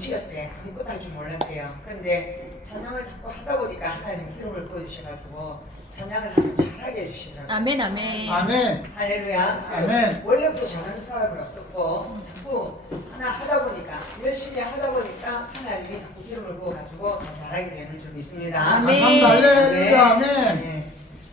멍치였대. 아무것도 할 줄 몰랐대요. 그런데 찬양을 자꾸 하다 보니까 하나님 기름을 부어주셔가지고 찬양을 잘하게 해주시더라고요. 아멘, 아멘. 아멘. 할렐루야. 아멘. 원래부터 잘하는 사람은 없었고 자꾸 하나 하다 보니까 열심히 하다 보니까 하나님이 자꾸 기름을 부어가지고 더 잘하게 되는 줄 믿습니다. 아멘. 할렐루야. 아멘. 네.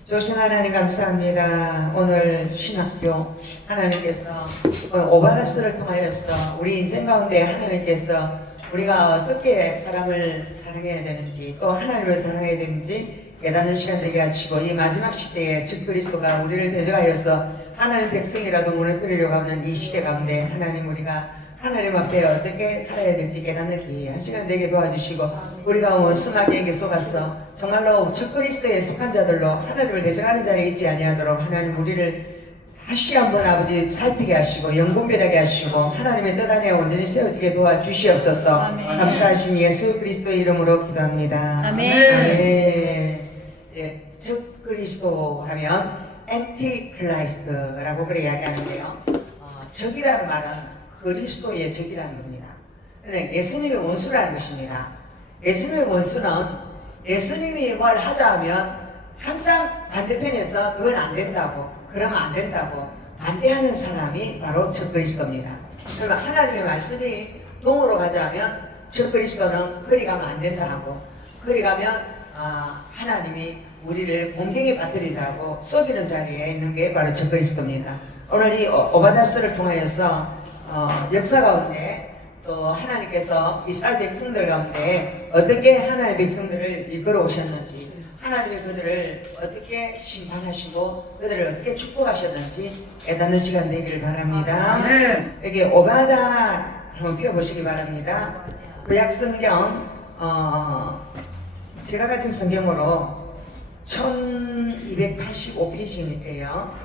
좋으신 하나님 감사합니다. 오늘 신학교 하나님께서 오바다스를 통하여서 우리 인생 가운데 하나님께서 우리가 어떻게 사람을 사랑해야 되는지 또 하나님을 사랑해야 되는지 깨닫는 시간 되게 하시고 이 마지막 시대에 즉 그리스도가 우리를 대적하여서 하나님 백성이라도 무너뜨리려고 하는 이 시대 가운데 하나님 우리가 하나님 앞에 어떻게 살아야 될지 깨닫는 귀한 시간 되게 도와주시고 우리가 원수마귀에게 속아서 정말로 즉 그리스도에 속한 자들로 하나님을 대적하는 자리에 있지 아니하도록 하나님 우리를 다시 한번 아버지 살피게 하시고 영분별하게 하시고 하나님의 뜻 안에 온전히 세워지게 도와주시옵소서. 아멘. 감사하신 예수 그리스도의 이름으로 기도합니다. 아멘. 아멘. 예, 즉 그리스도 하면 엔티크라이스트라고 그래 이야기하는데요. 적이라는 말은 그리스도의 적이라는 겁니다. 근데 예수님의 원수라는 것입니다. 예수님의 원수는 예수님이 뭘 하자 하면 항상 반대편에서 그건 안 된다고 그러면 안 된다고 반대하는 사람이 바로 적 그리스도입니다. 그러면 하나님의 말씀이 동으로 가자면 적 그리스도는 그리 가면 안 된다 하고 그리 가면 하나님이 우리를 공경에 빠뜨리다고 속이는 자리에 있는 게 바로 적 그리스도입니다. 오늘 이 오바다스를 통하여서 역사 가운데 또 하나님께서 이스라엘 백성들 가운데 어떻게 하나님의 백성들을 이끌어 오셨는지 하나님이 그들을 어떻게 심판하시고 그들을 어떻게 축복하셨는지 깨닫는 시간 되기를 바랍니다. 아멘. 여기 오바다 한번 펴보시기 바랍니다. 구약성경 제가 같은 성경으로 1285페이지예요.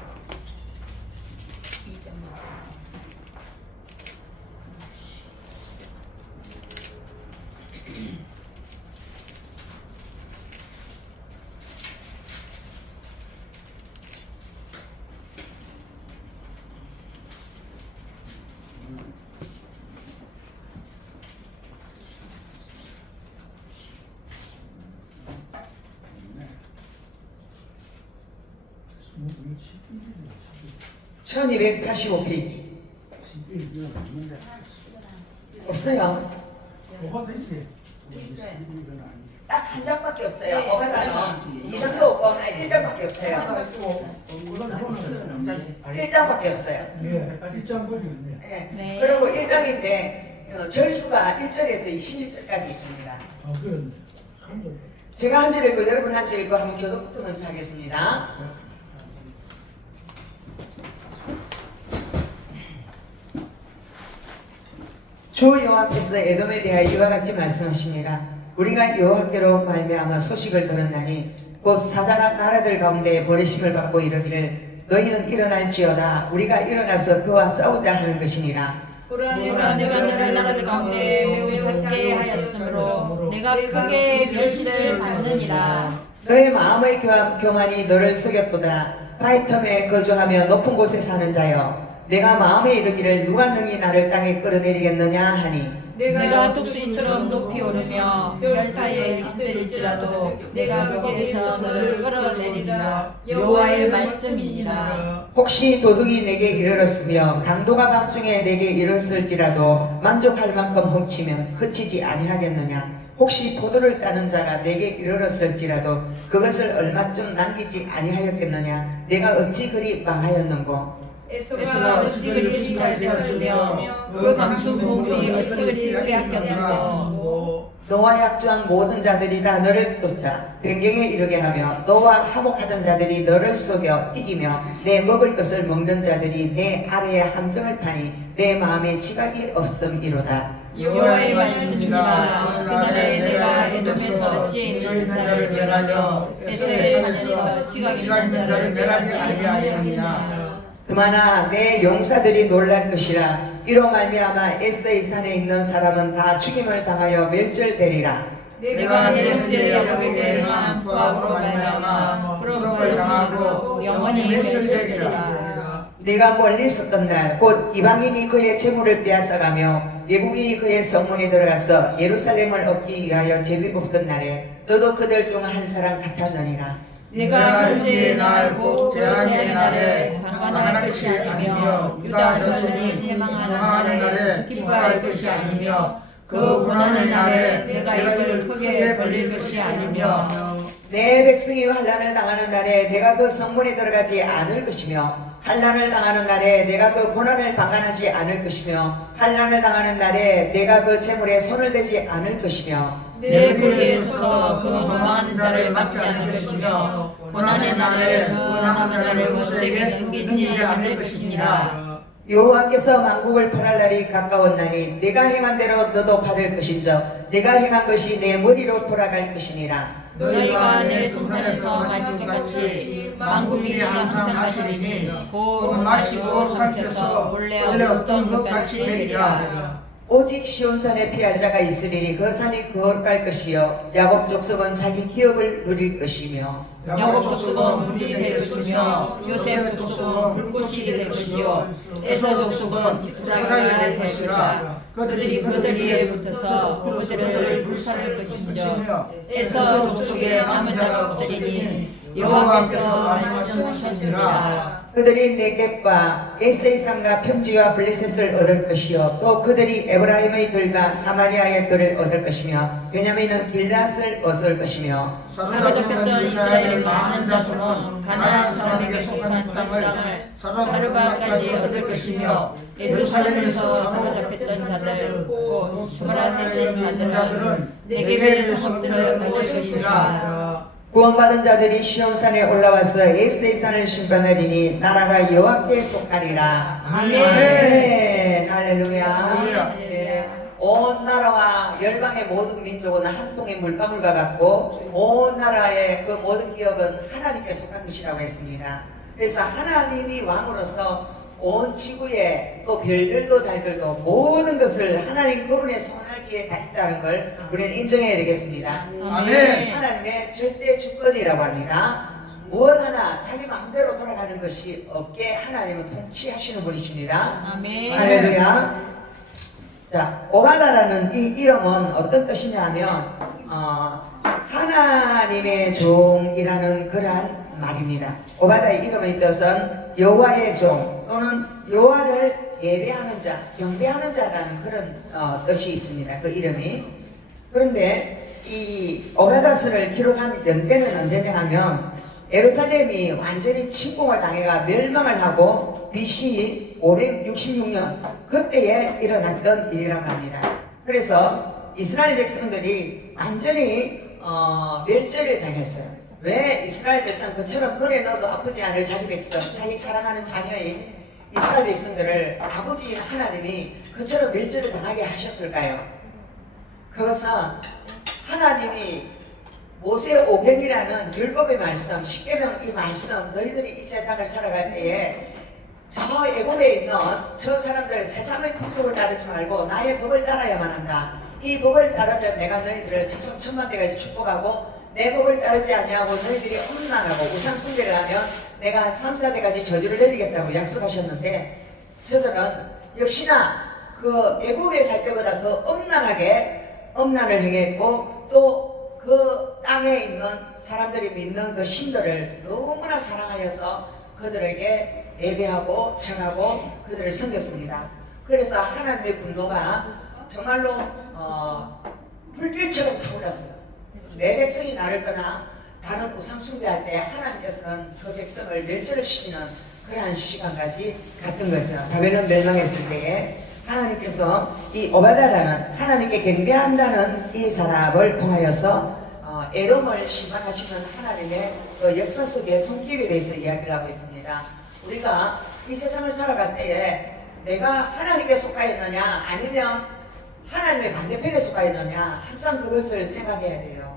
천 1285페이지 없어요. 뭐가 있어요? 딱 한 장밖에 없어요. 오바다는 이 정도 없고 하나 1장밖에 없어요. 1장밖에 없어요. 예, 일장 버리겠네. 네. 네. 그리고 1장인데 절수가 1절에서 21절까지 있습니다. 그렇네. 한 번. 제가 한 절 읽고 여러분 한 절 읽고 한번 교독부터 먼저 하겠습니다. 주 여호와께서 에돔에 대하여 이와 같이 말씀하시니라. 우리가 여호와께로 말미암아 소식을 들었나니 곧 사자가 나라들 가운데 버리심을 받고 이르기를 너희는 일어날지어다 우리가 일어나서 그와 싸우자 하는 것이니라. 내가 너를 나라들 가운데 매우 적게 하였으므로 내가 크게 멸시를 받느니라. 너의 마음의 교만이 너를 속였도다. 바위 틈에 거주하며 높은 곳에 사는 자여 내가 마음에 이르기를 누가 능히 나를 땅에 끌어내리겠느냐 하니 내가 독수리처럼 높이 오르며 별 사이에 깃들일지라도 내가 그 길에서 너를 끌어내리리라. 여호와의 말씀이니라. 혹시 도둑이 내게 이르렀으며 강도가 밤중에 내게 이르렀을지라도 만족할 만큼 훔치면 그치지 아니하겠느냐. 혹시 포도를 따는 자가 내게 이르렀을지라도 그것을 얼마쯤 남기지 아니하였겠느냐. 내가 어찌 그리 망하였는고. 에서가 어찌 그리 실패되었으며 그 감춘 보물이 어찌 그리 빼앗겼는고. 너와 약조한 모든 자들이 다 너를 쫓아 변경에 이르게 하며 너와 화목하던 자들이 너를 속여 이기며 내 먹을 것을 먹는 자들이 내 아래에 함정을 파니 내 마음에 지각이 없음이로다. 여호와의 말씀입니다. 그날에 내가 에돔에서 지혜 있는 자를 멸하여 에서에서 지각 있는 자를 멸하지 아니하리라. 그만아 내 용사들이 놀랄 것이라. 이로 말미암아 에서의 산에 있는 사람은 다 죽임을 당하여 멸절되리라. 내가 내 형제 야곱에게 행한 부하로 말미암아 부러움을 당하고 영원히 멸절되리라. 네가 멀리 있었던 날 곧 이방인이 그의 재물을 빼앗아가며 외국인이 그의 성문에 들어가서 예루살렘을 얻기 위하여 제비 뽑던 날에 너도 그들 중 한 사람 같았느니라. 내가 현재의 날 곧 재앙의 날에 방관할 것이 아니며 유다 자손이 해망하는 날에 기뻐할 것이 아니며 그 고난의 날에 내가 이를 크게 벌릴 것이 아니며 내 백성이 환난을 당하는 날에 내가 그 성문에 들어가지 않을 것이며 환난을 당하는 날에 내가 그 고난을 방관하지 않을 것이며 환난을 당하는 날에 내가 그 재물에 손을 대지 않을 것이며 내 거리에서 그 도망하는 자를 막지 않을 것이며 고난의 날에 그 남은 자를 모세에게 넘기지 않을 것이니라. 여호와께서 만국을 벌할 날이 가까웠나니 내가 행한 대로 너도 받을 것인즉 내가 행한 것이 내 머리로 돌아갈 것이니라. 너희가 내 성산에서 마실 것 같이 만국이 항상 마시리니 곧 마시고 삼켜서 원래 없던 것 같이 되리라. 오직 시온산에 피할 자가 있으리니 그 산이 거룩할 것이요 야곱 족속은 자기 기업을 누릴 것이며 야곱 족속은 불이 될 것이며 요셉 족속은 불꽃이 될 것이요 에서 족속은 집사가 될 것이라. 그들이 그들이에 붙어서 그들을 불살할 것이며 에서 족속에 남은 자가 없으리니 여호와께서 말씀하셨느니라. 그들이 네겝과 에세이 산과 평지와 블레셋을 얻을 것이요 또 그들이 에브라임의 들과 사마리아의 들을 얻을 것이며 베냐민은 길랏을 얻을 것이며 사로잡혔던 이스라엘 많은 자손은 가나안 사람에게 속한 땅을 사르바까지 얻을 것이며 예루살렘에서 사로잡혔던 자들 곧 스마라셋된 자들은 네겝의 성읍들을 얻을 것이니라. 구원받은 자들이 시온산에 올라와서 에세이산을 심판하리니 나라가 여호와께 속하리라. 아멘. 할렐루야. 네. 온 나라와 열방의 모든 민족은 한 통의 물방울과 같고 온 나라의 그 모든 기업은 하나님께 속한 것이라고 했습니다. 그래서 하나님이 왕으로서 온 지구에 또 별들도 달들도 모든 것을 하나님 그분의 손아귀에 다 있다는 걸 우리는 인정해야 되겠습니다. 아멘. 하나님의 절대 주권이라고 합니다. 무엇 하나 자기 마음대로 돌아가는 것이 없게 하나님은 통치하시는 분이십니다. 아멘. 할렐루야. 자, 오바다라는 이 이름은 어떤 뜻이냐 하면 하나님의 종이라는 그러한 말입니다. 오바다의 이름의 뜻은 여호와의 종 또는 여호와를 예배하는 자, 경배하는 자라는 그런 뜻이 있습니다. 그 이름이. 그런데 이 오바다서를 기록한 연대는 언제냐 하면 예루살렘이 완전히 침공을 당해가 멸망을 하고 BC 566년 그때에 일어났던 일이라고 합니다. 그래서 이스라엘 백성들이 완전히 멸절을 당했어요. 왜 이스라엘 백성 그처럼 눈에 넣어도 아프지 않을 자기 백성, 자기 사랑하는 자녀인 이스라엘 백성들을 아버지 하나님이 그처럼 멸절을 당하게 하셨을까요? 그것은 하나님이 모세 오경이라는 율법의 말씀, 십계명 이 말씀, 너희들이 이 세상을 살아갈 때에 저 애굽에 있는 저 사람들 세상의 풍속을 따르지 말고 나의 법을 따라야만 한다. 이 법을 따르면 내가 너희들을 자손 천만대까지 축복하고 내 법을 따르지 아니하고 너희들이 엄난하고 우상 숭배를 하면 내가 3, 4대까지 저주를 내리겠다고 약속하셨는데 저들은 역시나 그 애국에 살 때보다 더 엄난하게 엄난을 행했고 또 그 땅에 있는 사람들이 믿는 그 신들을 너무나 사랑하여서 그들에게 예배하고 청하고 그들을 섬겼습니다. 그래서 하나님의 분노가 정말로 불길처럼 타올랐어요. 내 백성이 나를 떠나 다른 우상 숭배할 때 하나님께서는 그 백성을 멸절을 시키는 그러한 시간까지 갔던 거죠. 바벨론 멸망했을 때에 하나님께서 이 오바다라는 하나님께 경배한다는 이 사람을 통하여서 에돔을 심판하시는 하나님의 그 역사 속의 손길에 대해서 이야기를 하고 있습니다. 우리가 이 세상을 살아갈 때에 내가 하나님께 속하였느냐 아니면 하나님의 반대편에 속하였느냐 항상 그것을 생각해야 돼요.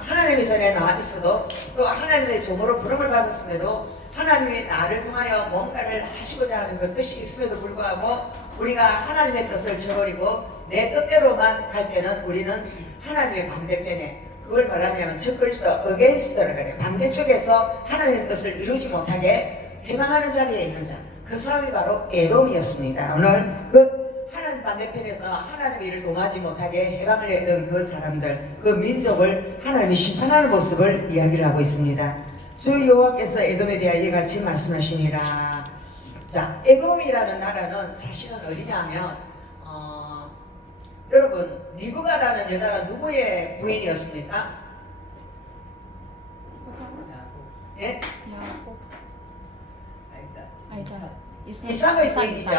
하나님의 전에 나와 있어도 그 하나님의 종으로 부름을 받았음에도 하나님이 나를 통하여 뭔가를 하시고자 하는 그 뜻이 있음에도 불구하고 우리가 하나님의 뜻을 저버리고 내 뜻대로만 갈 때는 우리는 하나님의 반대편에 그걸 말하냐면 적그리스도 against라고 그래요. 반대쪽에서 하나님의 뜻을 이루지 못하게 해방하는 자리에 있는 자. 그 사람이 바로 에돔이었습니다. 오늘 그 하나님 반대편에서 하나님의 일을 동하지 못하게 해방을 했던 그 사람들, 그 민족을 하나님이 심판하는 모습을 이야기를 하고 있습니다. 주 여호와께서 에돔에 대하여 이와 같이 말씀하시니라. 자, 에돔이라는 나라는 사실은 어디냐 하면 여러분, 리브가라는 여자가 누구의 부인이었습니까? 예? 이삭의 부인이죠.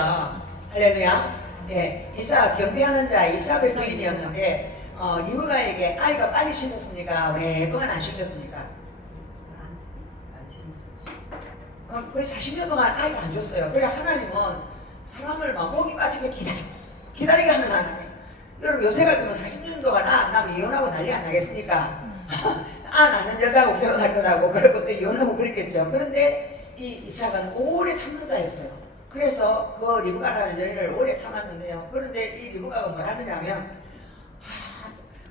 할렐루야. 예, 이삭 경배하는 자 이삭의 부인이었는데 리브가에게 아이가 빨리 생겼습니까? 왜 동안 안 생겼습니까? 거의 40년 동안 아이를 안 줬어요. 그래 하나님은 사람을 막 목이 빠지게 기다리게 하는 하나님. 여러분 요새 같으면 40년 동안 안 나면 이혼하고 난리 안 나겠습니까? 안 낳는 여자하고 결혼할 거다고 그러고 또 이혼하고 그랬겠죠. 그런데 이 이삭은 오래 참는 자였어요. 그래서 그 리브가라는 여인을 오래 참았는데요. 그런데 이 리브가가 뭘 하느냐면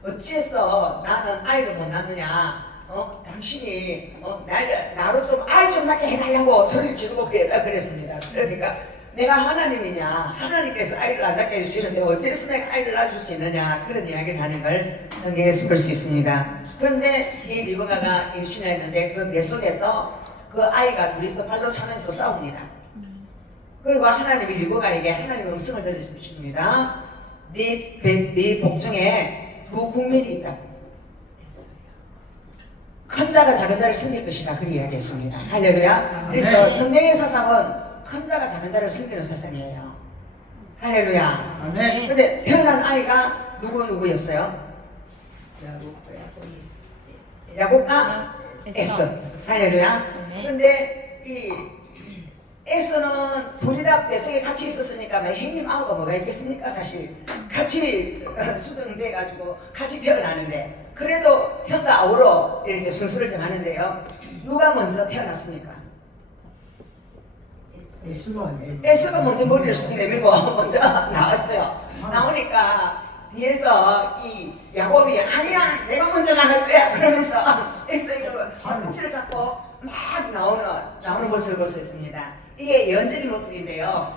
어찌해서 나는 아이를 못 낳느냐? 당신이 나로 좀 아이 좀 낳게 해달라고 소리를 지르고 그 여자가 그랬습니다. 그러니까 내가 하나님이냐? 하나님께서 아이를 안 낳게 해주시는데 어째서 내가 아이를 낳아줄 수 있느냐? 그런 이야기를 하는 걸 성경에서 볼 수 있습니다. 그런데 이 리브가가 임신을 했는데 그 배 속에서 그 아이가 둘이서 발로 차면서 싸웁니다. 그리고 하나님이 리브가에게 하나님의 음성을 들려주십니다. 네 복중에 두 국민이 있다. 큰 자가 작은 자를 섬길 것이다. 그리 이야기했습니다. 할렐루야. 그래서 성경의 사상은 큰 자가 작은 자를 섬기는 사상이에요. 할렐루야. 아멘. 근데 태어난 아이가 누구였어요? 야곱과 에서. 할렐루야. 근데 이 에서는 둘이 다 뱃속에 같이 있었으니까 형님 아우가 뭐가 있겠습니까? 사실 같이 수정돼가지고 같이 태어나는데 그래도 형과 아우로 이렇게 순서를 정하는데요. 누가 먼저 태어났습니까? 에서가 먼저 머리를 쑥 내밀고 먼저 나왔어요. 나오니까 뒤에서 이 야곱이 아니야 내가 먼저 나갈 거야 그러면서 에서가 팔꿈치를 잡고 막 나오는 모습을 볼 수 있습니다. 이게 예언적인 모습인데요.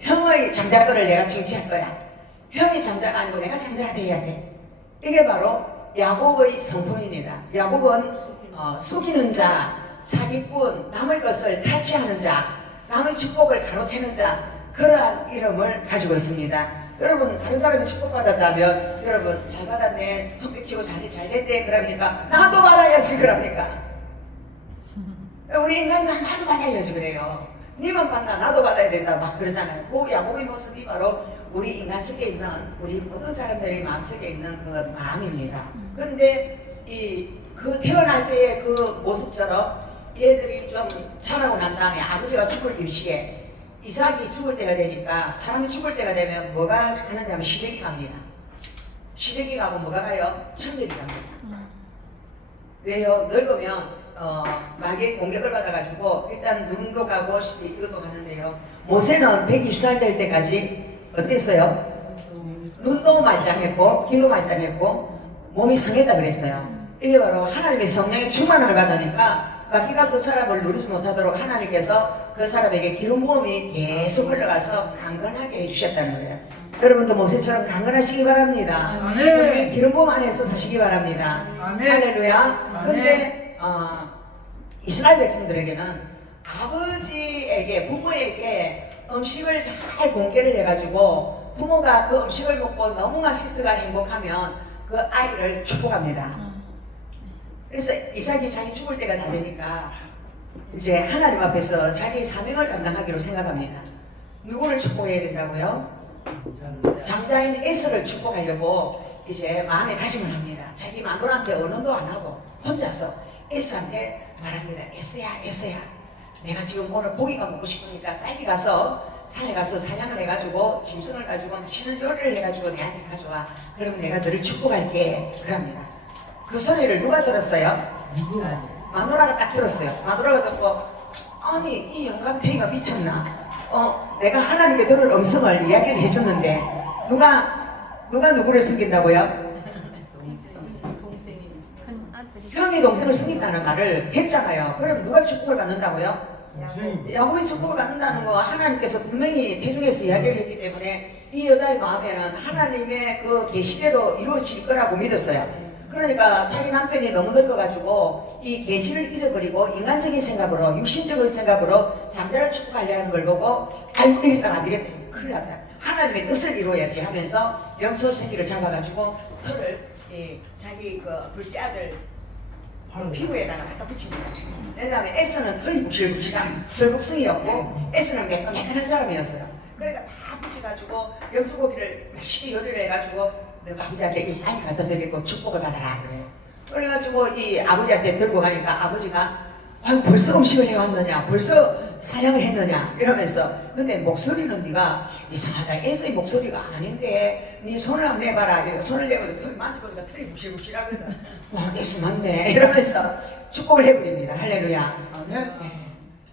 형의 장자권을 내가 쟁취할 거야. 형이 장자가 아니고 내가 장자가 돼야 돼. 이게 바로 야곱의 성품입니다. 야곱은 속이는 자, 사기꾼, 남의 것을 탈취하는 자, 남의 축복을 가로채는 자, 그러한 이름을 가지고 있습니다. 여러분 다른 사람이 축복받았다면 여러분 잘 받았네, 손뼉치고 잘 됐네 그럽니까? 나도 받아야지 그럽니까? 우리 인간 나도 받아야지 그래요. 니만 받나 나도 받아야 된다 막 그러잖아요. 그 야곱의 모습이 바로 우리 인간 속에 있는 우리 모든 사람들의 마음속에 있는 그 마음입니다. 그런데 그 태어날 때의 그 모습처럼 얘들이 좀 자라고 난 다음에 아버지가 죽을 임시에 이삭이 죽을 때가 되니까 사람이 죽을 때가 되면 뭐가 가느냐면 시댁이 갑니다. 시댁이 가고 뭐가 가요? 천국이 갑니다. 왜요? 늙으면 마귀의 공격을 받아가지고 일단 눈도 가고 이것도 가는데요. 모세는 120살 될 때까지 어땠어요? 눈도 말짱했고 귀도 말짱했고 몸이 성했다 그랬어요. 이게 바로 하나님의 성령의 충만을 받으니까 마귀가 그 사람을 누리지 못하도록 하나님께서 그 사람에게 기름 부음이 계속 흘러가서 강건하게 해주셨다는 거예요. 여러분도 모세처럼 강건하시기 바랍니다. 아멘. 기름 부음 안에서 사시기 바랍니다. 아멘. 할렐루야. 근데 이스라엘 백성들에게는 아버지에게 부모에게 음식을 잘 공개를 해가지고 부모가 그 음식을 먹고 너무 맛있어가 행복하면 그 아이를 축복합니다. 그래서 이삭이 자기 죽을 때가 다 되니까 이제 하나님 앞에서 자기 사명을 감당하기로 생각합니다. 누구를 축복해야 된다고요? 장자인 에서를 축복하려고 이제 마음에 다짐을 합니다. 자기 마누라한테 언어도 안 하고 혼자서 에서한테 말합니다. 에서야 내가 지금 오늘 고기가 먹고 싶으니까 빨리 가서 산에 가서 사냥을 해가지고 짐승을 가지고 맛있는 요리를 해가지고 내한테 가져와. 그러면 내가 너를 축복할게. 그럽니다. 그 소리를 누가 들었어요? 마누라가 딱 들었어요. 마누라가 듣고 아니 이 영감탱이가 미쳤나? 내가 하나님께 들을 음성을 이야기를 해줬는데 누가 누구를 숨긴다고요? 형이 동생을 숨긴다는 말을 했잖아요. 그럼 누가 축복을 받는다고요? 동생이 야곱이 축복을 받는다는 거 하나님께서 분명히 태중에서 이야기를 했기 때문에 이 여자의 마음에는 하나님의 그 계시대로 이루어질 거라고 믿었어요. 그러니까 자기 남편이 너무 늙어가지고 이 계시를 잊어버리고 인간적인 생각으로 육신적인 생각으로 잠자를 축복하려는 걸 보고 아이고 이랬다가 안 되겠다, 큰일 났다, 하나님의 뜻을 이루어야지 하면서 염소 새끼를 잡아가지고 털을 자기 그 둘째 아들 피부에다가 갖다 붙입니다. 왜냐하면 에스는 털이 북실북실한 털북성이었고 에스는 매끈매끈한 사람이었어요. 그러니까 다 붙여가지고 염소고기를 맛있게 요리를 해가지고 너가 아버지한테 이 많이 갖다 드리고 축복을 받아라 그래. 그래가지고 이 아버지한테 들고 가니까 아버지가 아유 벌써 음식을 해왔느냐, 벌써 사냥을 했느냐 이러면서, 근데 목소리는 네가 이상하다, 에서의 목소리가 아닌데 네 손을 한번 내봐라. 이래 손을 내고 털 만져보니까 털이 북실북실하거든. 와 에서 맞네 이러면서 축복을 해버립니다. 할렐루야. 아멘.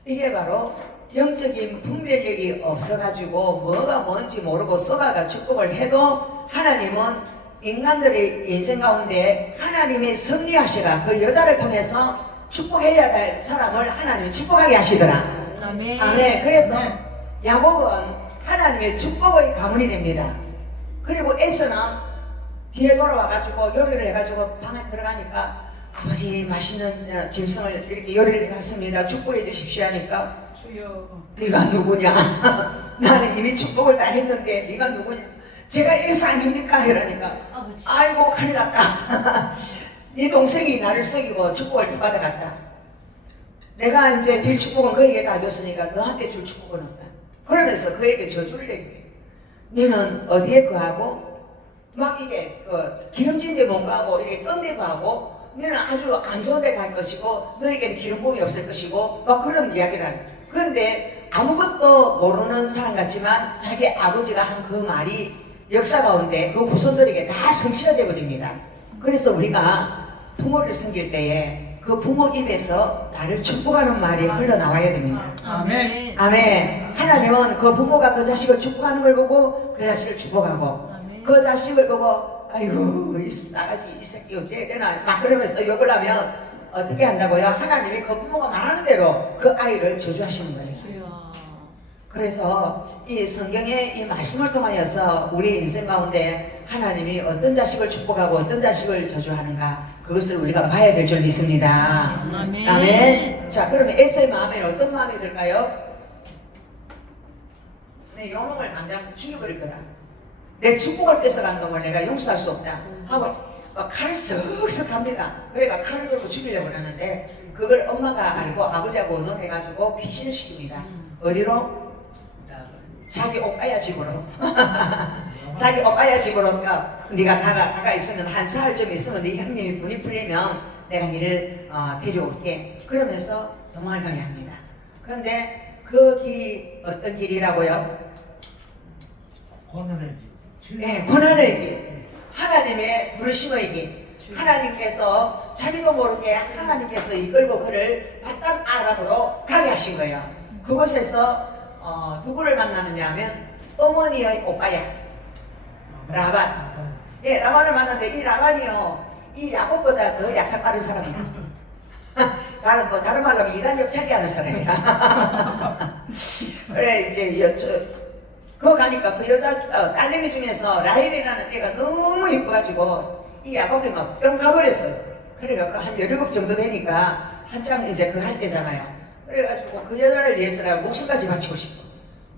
이게 바로 영적인 분별력이 없어가지고 뭐가 뭔지 모르고 쏘가가 축복을 해도 하나님은 인간들의 인생 가운데 하나님이 섭리하시라 그 여자를 통해서 축복해야 될 사람을 하나님이 축복하게 하시더라. 아멘. 아멘. 그래서 야곱은 하나님의 축복의 가문이 됩니다. 그리고 에서는 뒤에 돌아와가지고 요리를 해가지고 방에 들어가니까 아버지 맛있는 짐승을 이렇게 요리를 해놨습니다. 축복해 주십시오 하니까 네가 누구냐? 나는 이미 축복을 다 했는데 네가 누구냐? 제가 에서 아닙니까? 이러니까 아이고 큰일 났다. 네 동생이 나를 속이고 축복을 다 받아갔다. 내가 이제 빌 축복은 그에게 다 줬으니까 너한테 줄 축복은 없다. 그러면서 그에게 저주를 내게. 너는 어디에 거하고 막 이게 기름진 데 뭔가하고 이렇게 떤 데 거하고 너는 아주 안 좋은 데 갈 것이고 너에게는 기름 부음이 없을 것이고 막 그런 이야기를 하는. 그런데 아무것도 모르는 사람 같지만 자기 아버지가 한 그 말이 역사 가운데 그 후손들에게 다 성취가 되어버립니다. 그래서 우리가 부모를 섬길 때에 그 부모 입에서 나를 축복하는 말이 흘러나와야 됩니다. 아멘. 아멘. 하나님은 그 부모가 그 자식을 축복하는 걸 보고 그 자식을 축복하고 그 자식을 보고 아이고 이 싸가지 이 새끼 어떻게 되나 막 그러면서 욕을 하면 어떻게 한다고요? 하나님이 그 부모가 말하는 대로 그 아이를 저주하시는 거예요. 그래서 이 성경의 이 말씀을 통하여서 우리 인생 가운데 하나님이 어떤 자식을 축복하고 어떤 자식을 저주하는가 그것을 우리가 봐야 될 줄 믿습니다. 아멘. 아멘. 자, 그러면 에서의 마음에는 어떤 마음이 들까요? 내 요놈을 당장 죽여버릴 거다. 내 축복을 뺏어간 놈을 내가 용서할 수 없다 하고 칼을 쓱쓱 합니다. 그래가 칼을 들고 죽이려고 하는데 그걸 엄마가 알고 아버지하고 의논해가지고 피신을 시킵니다. 어디로? 자기 오빠야 집으로. 자기 오빠야 집으로 네가 가가 있으면 한 살 좀 있으면 네 형님이 분이 풀리면 내가 너를 데려올게. 그러면서 도망을 가게 합니다. 그런데 그 길이 어떤 길이라고요? 고난의 길. 네, 고난의 길. 하나님의 부르심의 길. 하나님께서 자기도 모르게 하나님께서 이끌고 그를 바딴 아람으로 가게 하신 거예요. 그곳에서 누구를 만나느냐 하면 어머니의 오빠야 라반. 예, 라반을 만났는데 이 라반이요 이 야곱보다 더 약삭 빠른 사람이야. 다른 말로 하면 이단 역차기 하는 사람이야. 그래 이제 그거 가니까 그 여자 딸내미 중에서 라헬이라는 애가 너무 이뻐가지고 이 야곱이 막 뿅 가버렸어요. 그래가 한 17 정도 되니까 한참 이제 그 할 때잖아요. 그래가지고 그 여자를 위해서라고 목숨까지 바치고 싶어.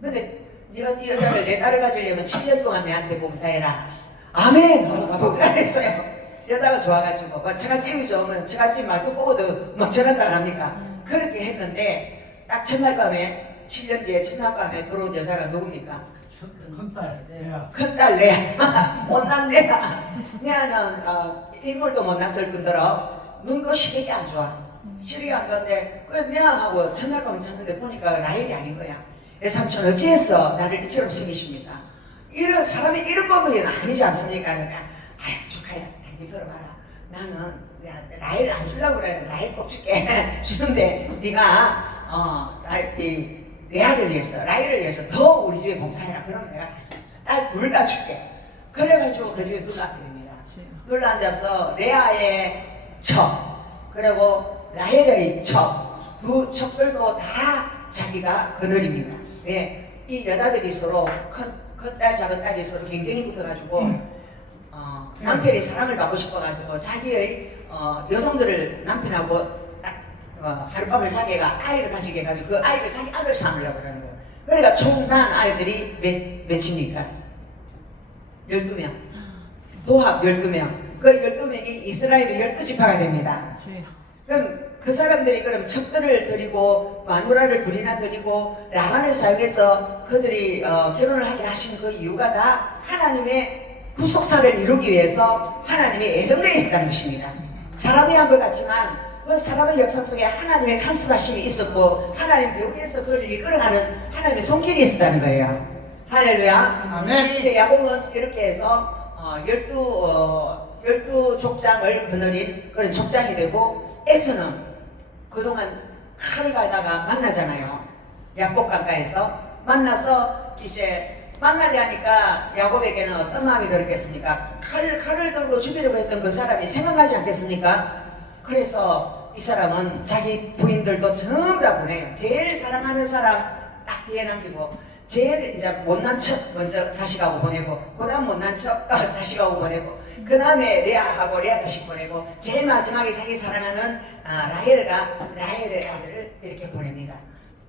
근데 네가 이 여자를 내 딸을 가지려면 7년 동안 내한테 봉사해라. 아멘! 하고 봉사를 했어요. 여자가 좋아가지고 막 처갓집이 좋으면 처갓집 말도 보고도 막 저런다 합니까? 그렇게 했는데 딱 첫날 밤에 7년 뒤에 첫날 밤에 들어온 여자가 누굽니까? 큰딸 레아. 큰딸 레아. 못난 레아. 레아는 인물도 못났을 뿐더러 눈도 시력이 안 좋아. 시력이 안 좋은데 그래서 레아하고 첫날 밤에 잤는데 보니까 라헬이 아닌 거야. 내 삼촌 어찌했어 나를 이처럼 숨기십니까? 이런 사람이 이런 법이 아니지 않습니까? 그러니까 아유 조카야 니 들어봐라. 나는 라헬 안 주려고 그래. 라헬 꼭 줄게. 주는데 네가 레아를 위해서 라헬을 위해서 더 우리 집에 봉사해라. 그러면 내가 딸 둘 다 줄게. 그래가지고 그 집에 눌러 앉게 됩니다. 눌러 앉아서 레아의 척 그리고 라헬의 척 두 척들도 다 자기가 그늘입니다. 왜? 이 여자들이 서로 큰 딸 작은 딸이 서로 경쟁이 붙어가지고 남편이 사랑을 받고 싶어가지고 자기의 여성들을 남편하고 딱 하룻밤을 자기가 아이를 가지게 해가지고 그 아이를 자기 아들 삼으려고 그러는 거예요. 그러니까 총 난 아이들이 몇입니까? 12명. 도합 12명. 그 12명이 이스라엘의 12지파가 됩니다. 그럼 그 사람들이 그럼 첩들을 드리고 마누라를 둘이나 드리고 라반을 사용해서 그들이 결혼을 하게 하신 그 이유가 다 하나님의 구속사를 이루기 위해서 하나님의 예정되어 있었다는 것입니다. 사람이 한 것 같지만 그 사람의 역사 속에 하나님의 간섭하심이 있었고 하나님 묘기에서 그를 이끌어가는 하나님의 손길이 있었다는 거예요. 할렐루야. 아멘. 근데 야곱은 이렇게 해서 12족장을 거느린 그런 족장이 되고 에서는 그동안 칼을 갈다가 만나잖아요. 약복강가에서 만나서 이제 만나려 하니까 야곱에게는 어떤 마음이 들었겠습니까? 칼을 들고 죽이려고 했던 그 사람이 생각나지 않겠습니까? 그래서 이 사람은 자기 부인들도 전부 다 보내요. 제일 사랑하는 사람 딱 뒤에 남기고 제일 이제 못난 척 먼저 자식하고 보내고 그 다음 못난 척 자식하고 보내고 그 다음에 레아하고 레아 자식 보내고 제일 마지막에 자기 사랑하는 라헬의 아들을 이렇게 보냅니다.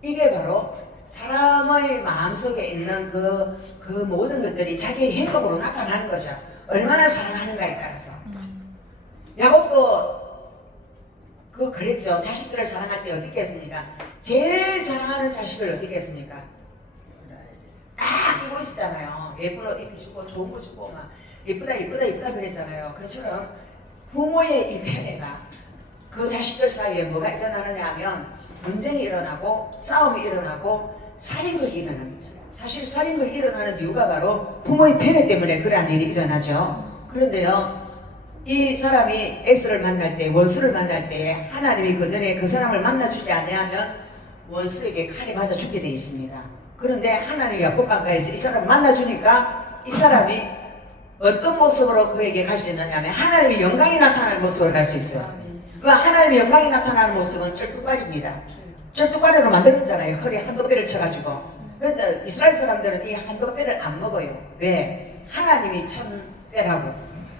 이게 바로 사람의 마음속에 있는 그 모든 것들이 자기의 행동으로 나타나는 거죠. 얼마나 사랑하는가에 따라서. 야곱도 그랬죠. 자식들을 사랑할 때 어떻게 했습니까? 제일 사랑하는 자식을 어떻게 했습니까? 딱 끼고 있었잖아요. 예쁜 옷 입히시고 좋은 거 주고 막 예쁘다 그랬잖아요. 그처럼 부모의 이 패배가 그 자식들 사이에 뭐가 일어나느냐 하면 분쟁이 일어나고 싸움이 일어나고 살인극이 일어납니다. 사실 살인극이 일어나는 이유가 바로 부모의 패배 때문에 그러한 일이 일어나죠. 그런데요, 이 사람이 에스를 만날 때, 원수를 만날 때 하나님이 그 전에 그 사람을 만나주지 않으면 원수에게 칼이 맞아 죽게 되어 있습니다. 그런데 하나님이 약복강가에서 이 사람을 만나주니까 이 사람이 어떤 모습으로 그에게 갈 수 있느냐 하면 하나님의 영광이 나타나는 모습으로 갈 수 있어요. 그 하나님의 영광이 나타나는 모습은 쩔뚝발입니다. 쩔뚝발으로 만들었잖아요. 허리에 한도배를 쳐가지고. 그래서 이스라엘 사람들은 이 한도배를 안 먹어요. 왜? 하나님이 천배라고.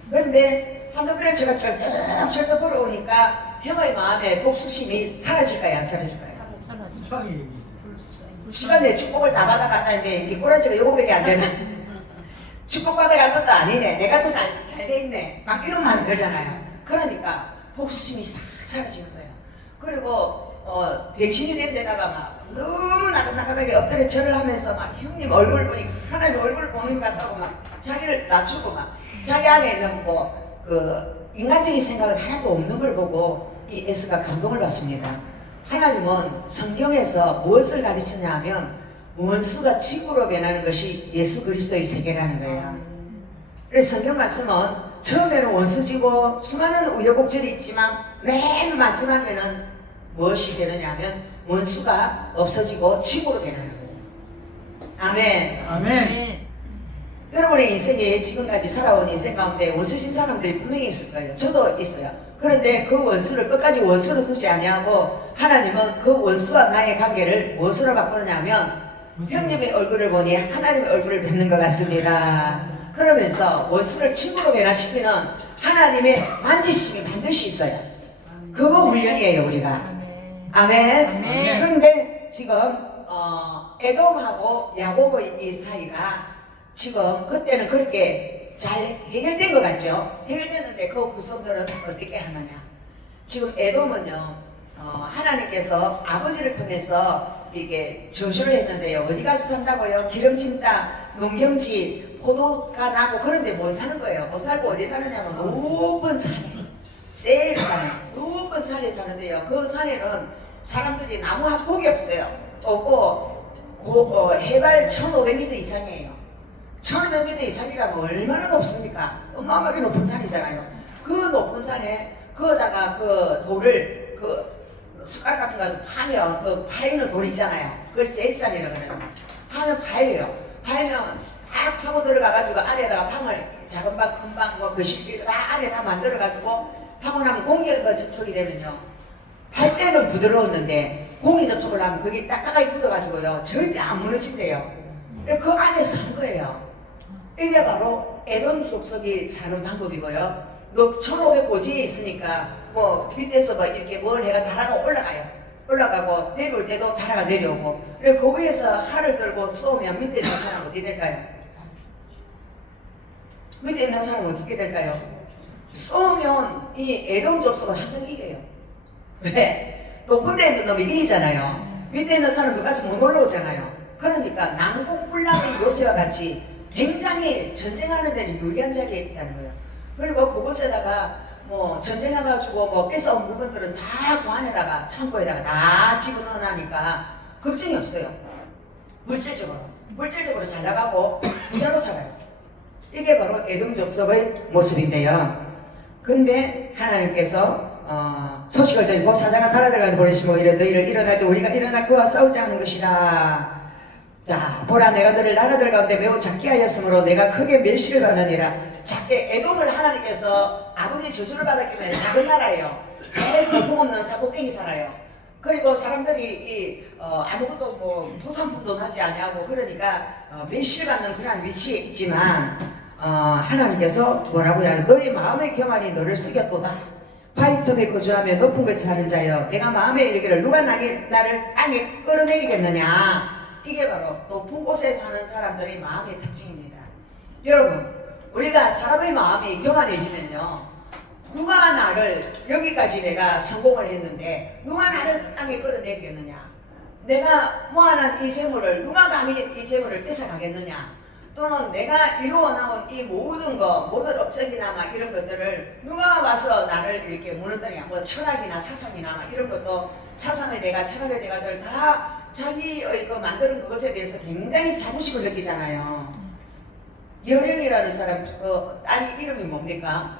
그런데 한도배를 쳐가지고 쩔뚝 걸어오니까 형의 마음에 복수심이 사라질까요? 안 사라질까요? 시간 내 축복을 다 받아갔다는데 미꾸라지가 요거밖에 안 되는 축복 받아간 것도 아니네. 내가 더 잘 돼 있네. 막 이런 마음이 들잖아요. 그러니까 복수심이 싹 사라지는 거예요. 그리고 백신이 된 데다가 막 너무 나긋나긋하게 엎드려 절을 하면서 막 형님 얼굴 보니 하나님 얼굴 보는 것 같다고 막 자기를 낮추고 막 자기 안에 있는 그 인간적인 생각은 하나도 없는 걸 보고 이 에스가 감동을 받습니다. 하나님은 성경에서 무엇을 가르치냐 하면 원수가 친구로 변하는 것이 예수 그리스도의 세계라는 거예요. 그래서 성경 말씀은 처음에는 원수지고 수많은 우여곡절이 있지만 맨 마지막에는 무엇이 되느냐 하면 원수가 없어지고 친구로 변하는 거예요. 아멘. 아멘. 여러분의 인생에 지금까지 살아온 인생 가운데 원수진 사람들이 분명히 있을 거예요. 저도 있어요. 그런데 그 원수를 끝까지 원수로 두지 아니하고 하나님은 그 원수와 나의 관계를 무엇으로 바꾸느냐 하면 형님의 얼굴을 보니 하나님의 얼굴을 뵙는 것 같습니다. 그러면서 원수를 친구로 변화시키는 하나님의 만지심이 반드시 있어요. 그거 훈련이에요, 우리가. 아멘. 그런데 지금 에돔하고 야곱의 이 사이가 지금 그때는 그렇게 잘 해결된 것 같죠? 해결됐는데 그 후손들은 어떻게 하느냐? 지금 에돔은요, 하나님께서 아버지를 통해서 이게 저주를 했는데요. 어디 가서 산다고요? 기름진 땅, 농경지, 포도가 나고 그런데 못 사는 거예요. 못 살고 어디 사느냐면 높은 산에, 세일 산에, 높은 산에 사는데요. 그 산에는 사람들이 나무 한 폭이 없어요. 없고 해발 1500m 이상이에요. 1500m 이상이라면 얼마나 높습니까? 어마어마하게 높은 산이잖아요. 그 높은 산에 거기다가 그 돌을 숟가락 같은 거 파면 그 파이는 돌 있잖아요. 그걸 세일산이라고 그래요. 파면 파예요. 파면 팍 파고 들어가가지고 안에다가 방을 작은 방, 큰 방, 뭐 거실기 다 안에 다 만들어가지고 파고 나면 공기가 접촉이 되면요. 할 때는 부드러웠는데 공기 접촉을 하면 그게 딱딱하게 굳어가지고요 절대 안 무너진대요. 그 안에서 한 거예요. 이게 바로 에돔 족속이 사는 방법이고요. 너 1500고지에 있으니까 뭐 밑에서 뭐 이렇게 뭘 해가 다라가 올라가고 내려올 때도 다라가 내려오고, 그리고 그 위에서 활을 들고 쏘면 밑에 있는 사람은 어떻게 될까요? 밑에 있는 사람은 어떻게 될까요? 쏘면 이 에돔 족속은 항상 이겨요. 왜? 높은 데 있는 놈이 이기잖아요. 밑에 있는 사람은 그까지 못 올라오잖아요. 그러니까 난공불락의 요새와 같이 굉장히 전쟁하는 데는 유리한 자리에 있다는 거예요. 그리고 그곳에다가 뭐 전쟁해가지고 뭐 뺏어온 물건들은 다 그 안에다가 창고에다가 다 집어넣어놔니까 걱정이 없어요. 물질적으로 잘 나가고 부자로 살아요. 이게 바로 에돔 족속의 모습인데요. 근데 하나님께서 소식을 듣고 사자가 달아들어가도 보내시고 이래 너희를 일어날 때 우리가 일어나 그와 싸우자 하는 것이라. 자, 보라 내가 너를 나라들 가운데 매우 작게 하였으므로 내가 크게 멸시를 받느니라. 작게, 에돔을 하나님께서 아버지 저주를 받았기 때문에 작은 나라예요. 제일 볼품없는 사고깽이 살아요. 그리고 사람들이 아무것도 뭐 토산품도 나지 아니하고 그러니까 멸시를 받는 그러한 위치에 있지만 하나님께서 뭐라고 하냐, 너의 마음의 교만이 너를 쓰겠도다. 바위톱에 거주하며 높은 곳에 사는 자여, 내가 마음에 이르기를 누가 나를 땅에 끌어내리겠느냐. 이게 바로 높은 곳에 사는 사람들의 마음의 특징입니다. 여러분, 우리가 사람의 마음이 교만해지면요, 누가 나를 여기까지 내가 성공을 했는데 누가 나를 땅에 끌어내리겠느냐, 내가 모아놓은 이 재물을 누가 감히 이 재물을 뺏어가겠느냐, 또는 내가 이루어 나온 이 모든 모든 업적이나 막 이런 것들을 누가 와서 나를 이렇게 무너뜨리냐, 뭐 철학이나 사상이나 막 이런 것도 사상의 대가, 철학의 대가들 다 자기의 그 만드는 그것에 대해서 굉장히 자부심을 느끼잖아요. 여령이라는 사람, 그 딸이 이름이 뭡니까?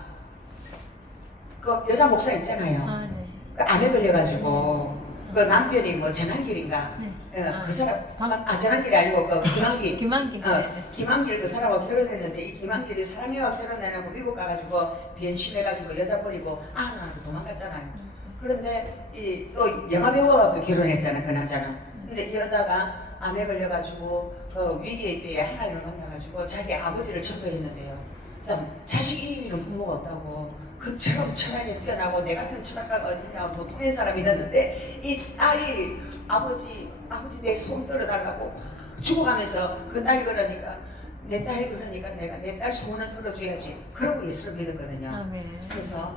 그 여자 목사 있잖아요. 네. 그 암에 걸려가지고 그 남편이 뭐 전환길인가? 네. 그 사람 전환길이 아니고 그 김한길. 김한길. 김한길 그 사람하고 결혼했는데 이 김한길이 사랑해와 결혼해놓고 미국 가가지고 변심해가지고 여자 버리고 아는 않고 도망갔잖아요. 그런데 이 또 영화 배우하고 결혼했잖아요, 그 남자는. 근데 이 여자가 암에 걸려가지고 그 위기의 때에 하나님을 만나가지고 자기 아버지를 전도했는데요. 참 자식이 이기는 부모가 없다고. 그처럼 철학에 뛰어나고 내 같은 철학가가 어디냐 보통의 사람이었는데 이 딸이 아버지 내 손 들어달라고 죽어가면서 그 딸이 그러니까 내 딸이 그러니까 내가 내 딸 소원을 들어줘야지. 그러고 예수를 믿었거든요. 아멘. 그래서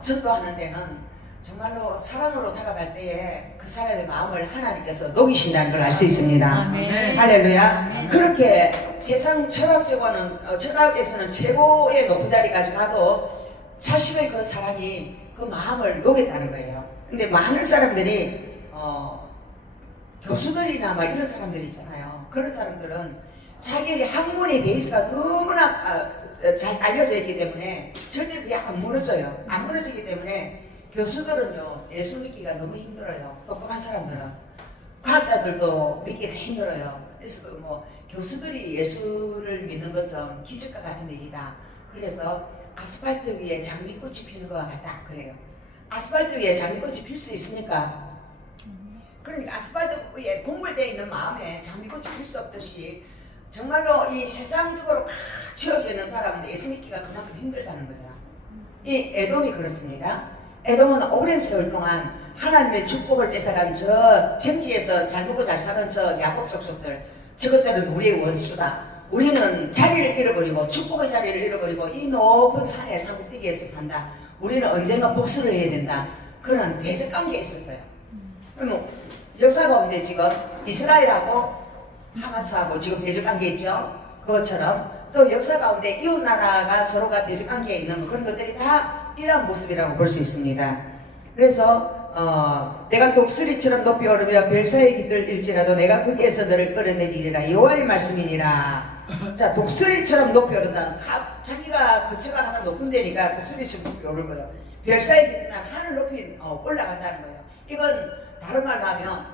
전도하는 데는 정말로 사랑으로 다가갈 때에 그 사람의 마음을 하나님께서 녹이신다는 걸 알 수 있습니다. 아멘. 할렐루야. 아멘. 그렇게 세상 철학에서는 최고의 높은 자리까지 가도 자식의 그 사랑이 그 마음을 녹였다는 거예요. 근데 많은 사람들이 교수들이나 막 이런 사람들 있잖아요. 그런 사람들은 자기의 학문의 베이스가 너무나 잘 알려져 있기 때문에 절대 그게 안 무너져요. 안 무너지기 때문에 교수들은요, 예수 믿기가 너무 힘들어요. 똑똑한 사람들은. 과학자들도 믿기가 힘들어요. 그래서 뭐 교수들이 예수를 믿는 것은 기적과 같은 얘기다. 그래서 아스팔트 위에 장미꽃이 피는 것과 같다. 그래요. 아스팔트 위에 장미꽃이 필 수 있습니까? 그러니까 아스팔트 위에 공물되어 있는 마음에 장미꽃이 필 수 없듯이 정말로 이 세상적으로 탁 쥐어져 있는 사람은 예수 믿기가 그만큼 힘들다는 거죠. 이 에돔이 그렇습니다. 에돔은 오랜 세월 동안 하나님의 축복을 뺏어간 저 평지에서 잘 먹고 잘 사는 저 야곱 족속들, 저것들은 우리의 원수다. 우리는 자리를 잃어버리고 축복의 자리를 잃어버리고 이 높은 산에 산꼭대기에서 산다. 우리는 언젠가 복수를 해야 된다. 그런 대적 관계에 있었어요. 그럼 역사 가운데 지금 이스라엘하고 하마스하고 지금 대적 관계에 있죠. 그것처럼 또 역사 가운데 이웃 나라가 서로가 대적 관계에 있는 그런 것들이 다 이러한 모습이라고 볼 수 있습니다. 그래서 내가 독수리처럼 높이 오르며 별사의 길을 일지라도 내가 거기에서 너를 끌어내리리라. 여호와의 말씀이니라. 자, 독수리처럼 높이 오른다. 자기가 거처가 하나 높은 데니까 독수리처럼 높이 오를 거예요. 별사의 길은 하늘 높이 올라간다는 거예요. 이건 다른 말로 하면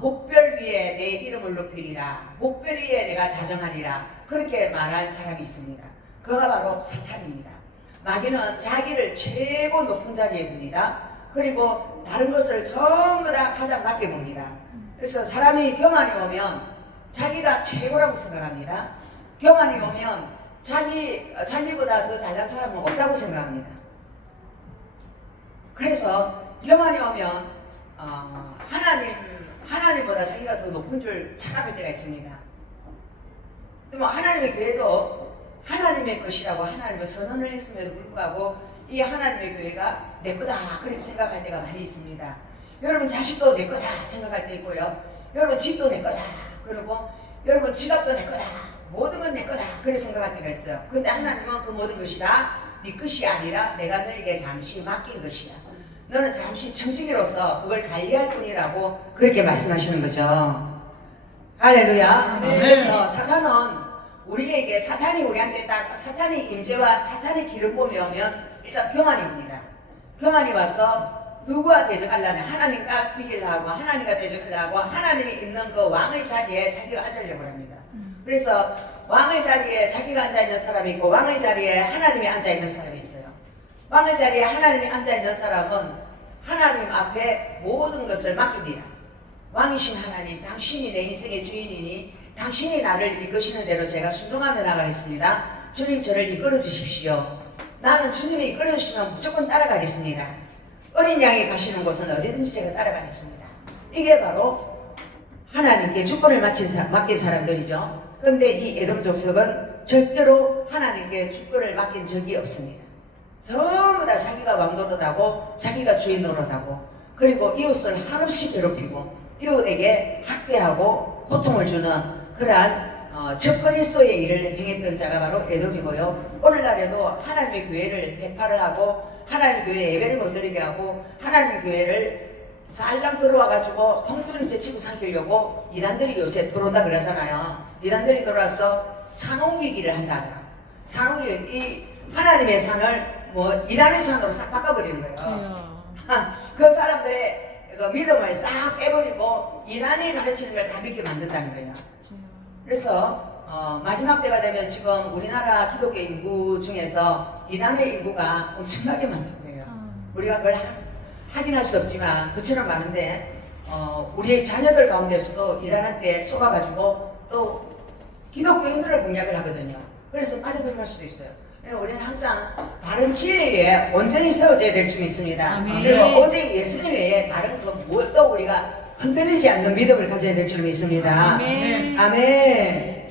목별 위에 내 이름을 높이리라. 목별 위에 내가 자정하리라. 그렇게 말한 사람이 있습니다. 그가 바로 사탄입니다. 마귀는 자기를 최고 높은 자리에 둡니다. 그리고 다른 것을 전부 다 가장 낮게 봅니다. 그래서 사람이 교만이 오면 자기가 최고라고 생각합니다. 교만이 오면 자기보다 더 잘난 사람은 없다고 생각합니다. 그래서 교만이 오면 하나님보다 자기가 더 높은 줄 착각할 때가 있습니다. 또 뭐 하나님의 교회도 하나님의 것이라고 하나님을 선언을 했음에도 불구하고 이 하나님의 교회가 내 거다 그렇게 생각할 때가 많이 있습니다. 여러분 자식도 내 거다 생각할 때 있고요. 여러분 집도 내 거다. 그리고 여러분 지갑도 내 거다. 모든 건 내 거다. 그렇게 생각할 때가 있어요. 근데 하나님은 그 모든 것이 다 네 것이 아니라 내가 너에게 잠시 맡긴 것이야. 너는 잠시 청지기로서 그걸 관리할 뿐이라고 그렇게 말씀하시는 거죠. 할렐루야. 네. 그래서 사탄은 우리에게 사탄이 우리한테 딱 사탄의 임재와 사탄의 기름 부음이 오면 일단 교만이 옵니다. 교만이 와서 누구와 대적하려냐? 하나님과 비교하고 하나님과 대적하려고 하나님이 있는 그 왕의 자리에 자기가 앉으려고 합니다. 그래서 왕의 자리에 자기가 앉아있는 사람이 있고 왕의 자리에 하나님이 앉아있는 사람이 있어요. 왕의 자리에 하나님이 앉아있는 사람은 하나님 앞에 모든 것을 맡깁니다. 왕이신 하나님, 당신이 내 인생의 주인이니 당신이 나를 이끄시는 대로 제가 순종하며 나가겠습니다. 주님 저를 이끌어 주십시오. 나는 주님이 이끌어 주시면 무조건 따라가겠습니다. 어린 양이 가시는 곳은 어디든지 제가 따라가겠습니다. 이게 바로 하나님께 주권을 맡긴 사람들이죠. 그런데 이 에돔 족속은 절대로 하나님께 주권을 맡긴 적이 없습니다. 전부 다 자기가 왕 노릇하고 자기가 주인 노릇하고 그리고 이웃을 한없이 괴롭히고 이웃에게 학대하고 고통을 주는 그러한 적그리스도의 일을 행했던 자가 바로 에돔이고요. 오늘날에도 하나님의 교회를 해파를 하고 하나님의 교회 예배를 못 드리게 하고 하나님의 교회를 살랑 들어와가지고 통줄이 제치고 삼키려고 이단들이 요새 들어온다 그러잖아요. 이단들이 들어와서 산옮기기를 한다. 이 하나님의 산을 뭐 이단의 산으로 싹 바꿔버리는 거예요. 그 사람들의 그 믿음을 싹 빼버리고 이단이 가르치는 걸 다 믿게 만든다는 거예요. 그래서 마지막 때가 되면 지금 우리나라 기독교 인구 중에서 이단의 인구가 엄청나게 많다고 해요. 우리가 그걸 확인할 수 없지만 그처럼 많은데 우리의 자녀들 가운데서도 이단한테 속아가지고 또 기독교인들을 공략을 하거든요. 그래서 빠져들어갈 수도 있어요. 우리는 항상 바른 진리에 온전히 세워져야 될 점이 있습니다. 아멘. 그리고 오직 예수님 외에 다른 무엇도 우리가 흔들리지 않는 믿음을 가져야 될 줄이 있습니다. 아멘. 아멘.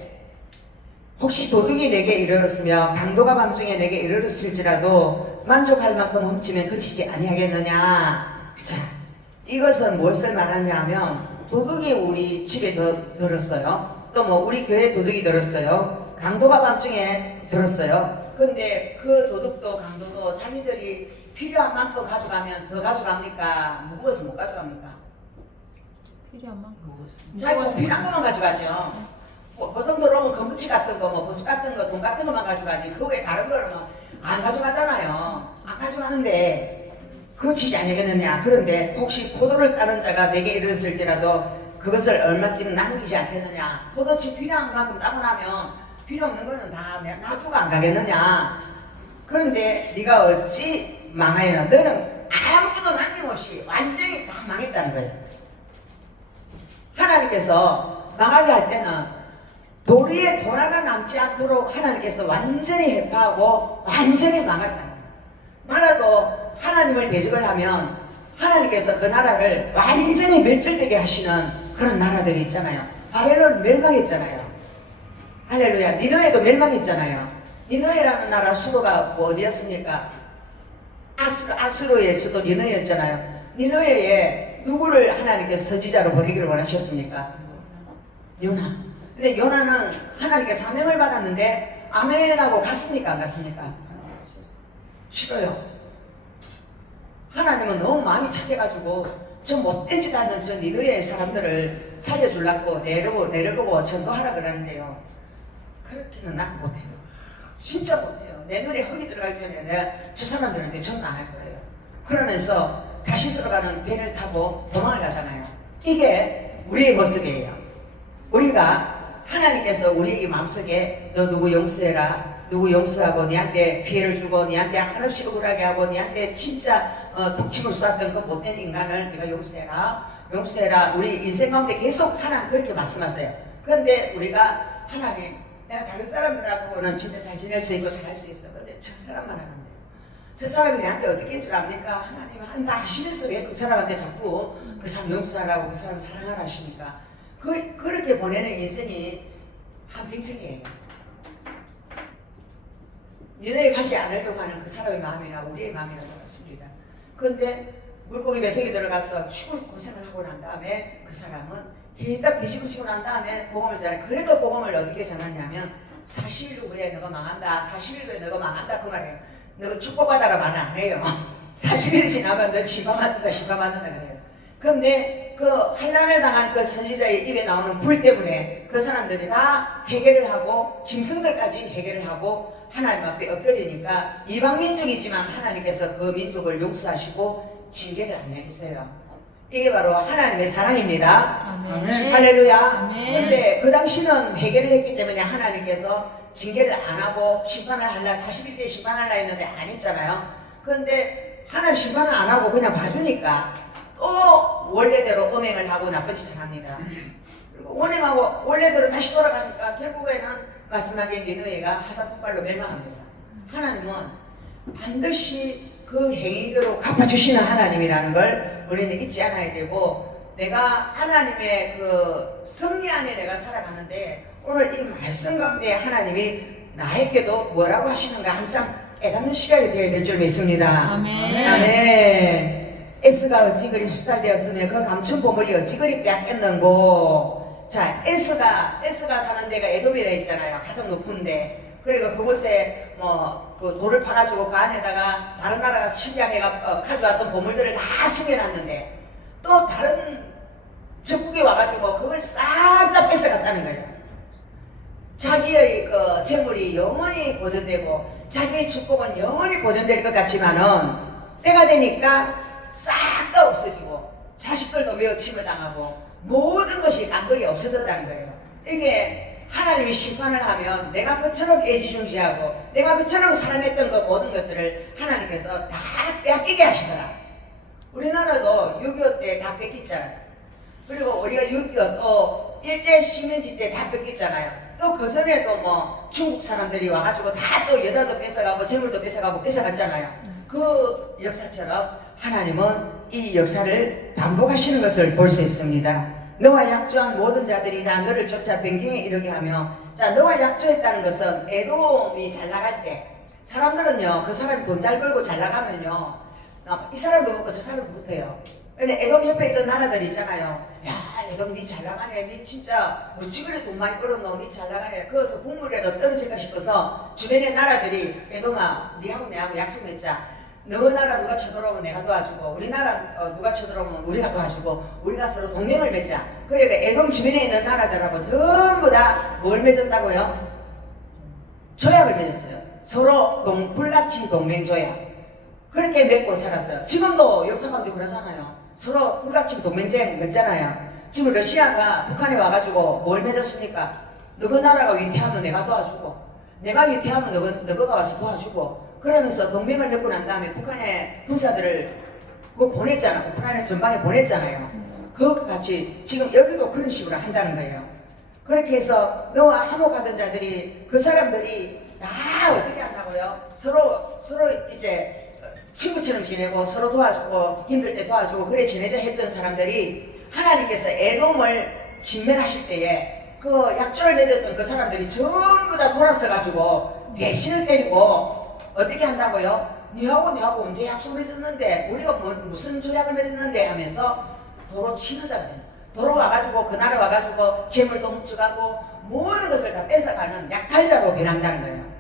혹시 도둑이 내게 이르렀으며 강도가 밤중에 내게 이르렀을지라도 만족할 만큼 훔치면 그치지 아니하겠느냐. 자, 이것은 무엇을 말하냐 하면 도둑이 우리 집에 들었어요. 또 뭐 우리 교회에 도둑이 들었어요. 강도가 밤중에 들었어요. 근데 그 도둑도 강도도 자기들이 필요한 만큼 가져가면 더 가져갑니까? 무거워서 못 가져갑니까? 필요한 만큼. 자기가 필요한 것만 가져가죠. 보통 들어오면 검부치 같은 거, 뭐 보석 같은 거, 돈 같은 것만 가져가지. 그 외에 다른 거는 안 가져가잖아요. 안 가져가는데 그치지 아니겠느냐. 그런데 혹시 포도를 따는 자가 내게 이르렀을지라도 그것을 얼마쯤 남기지 않겠느냐. 포도치 필요한 만큼 따고 나면 필요 없는 거는 다 놔두고 안 가겠느냐. 그런데 네가 어찌 망하였나. 너는 아무것도 남김없이 완전히 다 망했다는 거예요. 하나님께서 망하게 할 때는 도리에 돌아가 남지 않도록 하나님께서 완전히 해파하고 완전히 망했다. 나라도 하나님을 대적을 하면 하나님께서 그 나라를 완전히 멸절되게 하시는 그런 나라들이 있잖아요. 바벨론 멸망했잖아요. 할렐루야. 니느웨도 멸망했잖아요. 니느웨라는 나라 수도가 어디였습니까? 아스로의 수도 니느웨였잖아요. 니느웨에 누구를 하나님께서 선지자로 보내기를 원하셨습니까? 요나. 근데 요나는 하나님께 사명을 받았는데 아멘하고 갔습니까? 안 갔습니까? 싫어요. 하나님은 너무 마음이 착해가지고 저 못된 짓 하는 저 니느웨의 사람들을 살려주려고 내려보고 전도하라 그러는데요. 그렇게는 난 못해요. 진짜 못해요. 내 눈에 흙이 들어가기 전에 내가 저 사람들한테 전도 안 할 거예요. 그러면서 다시스로 가는 배를 타고 도망을 가잖아요. 이게 우리의 모습이에요. 우리가 하나님께서 우리 마음속에 너 누구 용서해라, 누구 용서하고 니한테 피해를 주고 니한테 한없이 억울하게 하고 니한테 진짜 독침을 쐈던 그 못된 인간을 네가 용서해라. 우리 인생 가운데 계속 하나님 그렇게 말씀하세요. 그런데 우리가 하나님, 내가 다른 사람들하고는 진짜 잘 지낼 수 있고 잘할 수 있어. 근데 저 사람만 하는데 저 사람이 내한테 어떻게 해줄 압니까? 하나님 한다 하시면서 왜 그 사람한테 자꾸 그 사람 용서하라고 그 사람 사랑하라 하십니까? 그렇게 보내는 인생이 한평생이에요. 너희가 가지 않으려고 하는 그 사람의 마음이나 우리의 마음이나 똑같습니다. 그런데 물고기 배속이 들어가서 죽을 고생을 하고 난 다음에 그 사람은 딱 뒤집어지고 난 다음에 복음을 전해. 그래도 복음을 어떻게 전하냐면 40일 후에 너가 망한다, 40일 후에 너가 망한다 그 말이에요. 너 축복받아라 말은 안 해요. 40일이 지나면 너 시바받는다 그래요. 근데 그 환난을 당한 그 선지자의 입에 나오는 불 때문에 그 사람들이 다 해결을 하고 짐승들까지 해결을 하고 하나님 앞에 엎드리니까 이방 민족이지만 하나님께서 그 민족을 용서하시고 징계를 안 내리세요. 이게 바로 하나님의 사랑입니다. 아멘. 할렐루야. 아멘. 근데 그 당시는 해결을 했기 때문에 하나님께서 징계를 안 하고 심판을 하려 40일 때 심판하려 했는데 안 했잖아요. 그런데 하나님 심판을 안 하고 그냥 봐주니까 또 원래대로 음행을 하고 나쁜 짓을 합니다. 그리고 원행하고 원래대로 다시 돌아가니까 결국에는 마지막에 니느웨가 화산폭발로 멸망합니다. 하나님은 반드시 그 행위대로 갚아주시는 하나님이라는 걸 우리는 잊지 않아야 되고, 내가 하나님의 그 섭리 안에 내가 살아가는데 오늘 이 말씀 가운데 하나님이 나에게도 뭐라고 하시는가 항상 깨닫는 시간이 되어야 될 줄 믿습니다. 아멘. 아멘. 에스가 어찌 그리 수탈되었으며 그 감춘 보물이 어찌 그리 빼앗겼는고. 자, 에스가 사는 데가 에돔이라 했잖아요. 가장 높은데. 그리고 그곳에 그 돌을 파가지고 그 안에다가 다른 나라가 침략해가 가져왔던 보물들을 다 숨겨놨는데 또 다른 적국이 와가지고 그걸 싹 다 뺏어갔다는 거예요. 자기의 그 재물이 영원히 보존되고 자기의 축복은 영원히 보존될 것 같지만은 때가 되니까 싹 다 없어지고 자식들도 매어침을 당하고 모든 것이 단거리 없어졌다는 거예요. 이게 하나님이 심판을 하면 내가 그처럼 애지중지하고 내가 그처럼 사랑했던 그 모든 것들을 하나님께서 다 빼앗기게 하시더라. 우리나라도 6.25 때 다 뺏겼잖아요. 그리고 우리가 6.25 또 일제 식민지 때 다 뺏겼잖아요. 또 그 전에도 중국 사람들이 와가지고 다 또 여자도 뺏어가고 재물도 뺏어가고 뺏어갔잖아요. 그 역사처럼 하나님은 이 역사를 반복하시는 것을 볼 수 있습니다. 너와 약조한 모든 자들이 다 너를 쫓아 변경에 이르게 하며, 자, 너와 약조했다는 것은 에돔이 잘 나갈 때 사람들은요, 그 사람이 돈 잘 벌고 잘 나가면요, 이 사람도 붙고 저 사람도 붙어요. 근데 에돔 옆에 있던 나라들 있잖아요. 야, 에돔 니 잘 나가네. 니 진짜 어찌 그래 돈 많이 벌었노. 니 잘 나가네. 그래서 국물에도 떨어질까 싶어서 주변의 나라들이 에돔아, 니하고 내하고 약속했자. 너 나라 누가 쳐들어오면 내가 도와주고 우리나라 누가 쳐들어오면 우리가 도와주고 우리가 서로 동맹을 맺자. 그러니까 에돔 주변에 있는 나라들하고 전부 다 뭘 맺었다고요? 조약을 맺었어요. 서로 불같이 동맹 조약. 그렇게 맺고 살았어요. 지금도 역사 가운데 그러잖아요. 서로 불같이 동맹 맺잖아요. 지금 러시아가 북한에 와가지고 뭘 맺었습니까? 너그 나라가 위태하면 내가 도와주고 내가 위태하면 너가 와서 도와주고, 그러면서 동맹을 맺고 난 다음에 북한의 군사들을 보냈잖아. 북한의 전방에 보냈잖아요. 그것과 같이 지금 여기도 그런 식으로 한다는 거예요. 그렇게 해서 너와 화목하던 자들이, 그 사람들이 다 어떻게 한다고요? 서로 이제 친구처럼 지내고 서로 도와주고 힘들 때 도와주고 그래 지내자 했던 사람들이 하나님께서 에돔을 진멸하실 때에 그 약조를 맺었던 그 사람들이 전부 다 돌아서 가지고 배신을 때리고 어떻게 한다고요? 니하고 언제 약속 맺었는데 우리가 무슨 조약을 맺었는데 하면서 도로 치는 자가 됩니다. 도로 와가지고 그 나라 와가지고 재물도 훔쳐가고 모든 것을 다 뺏어가는 약탈자로 변한다는 거예요.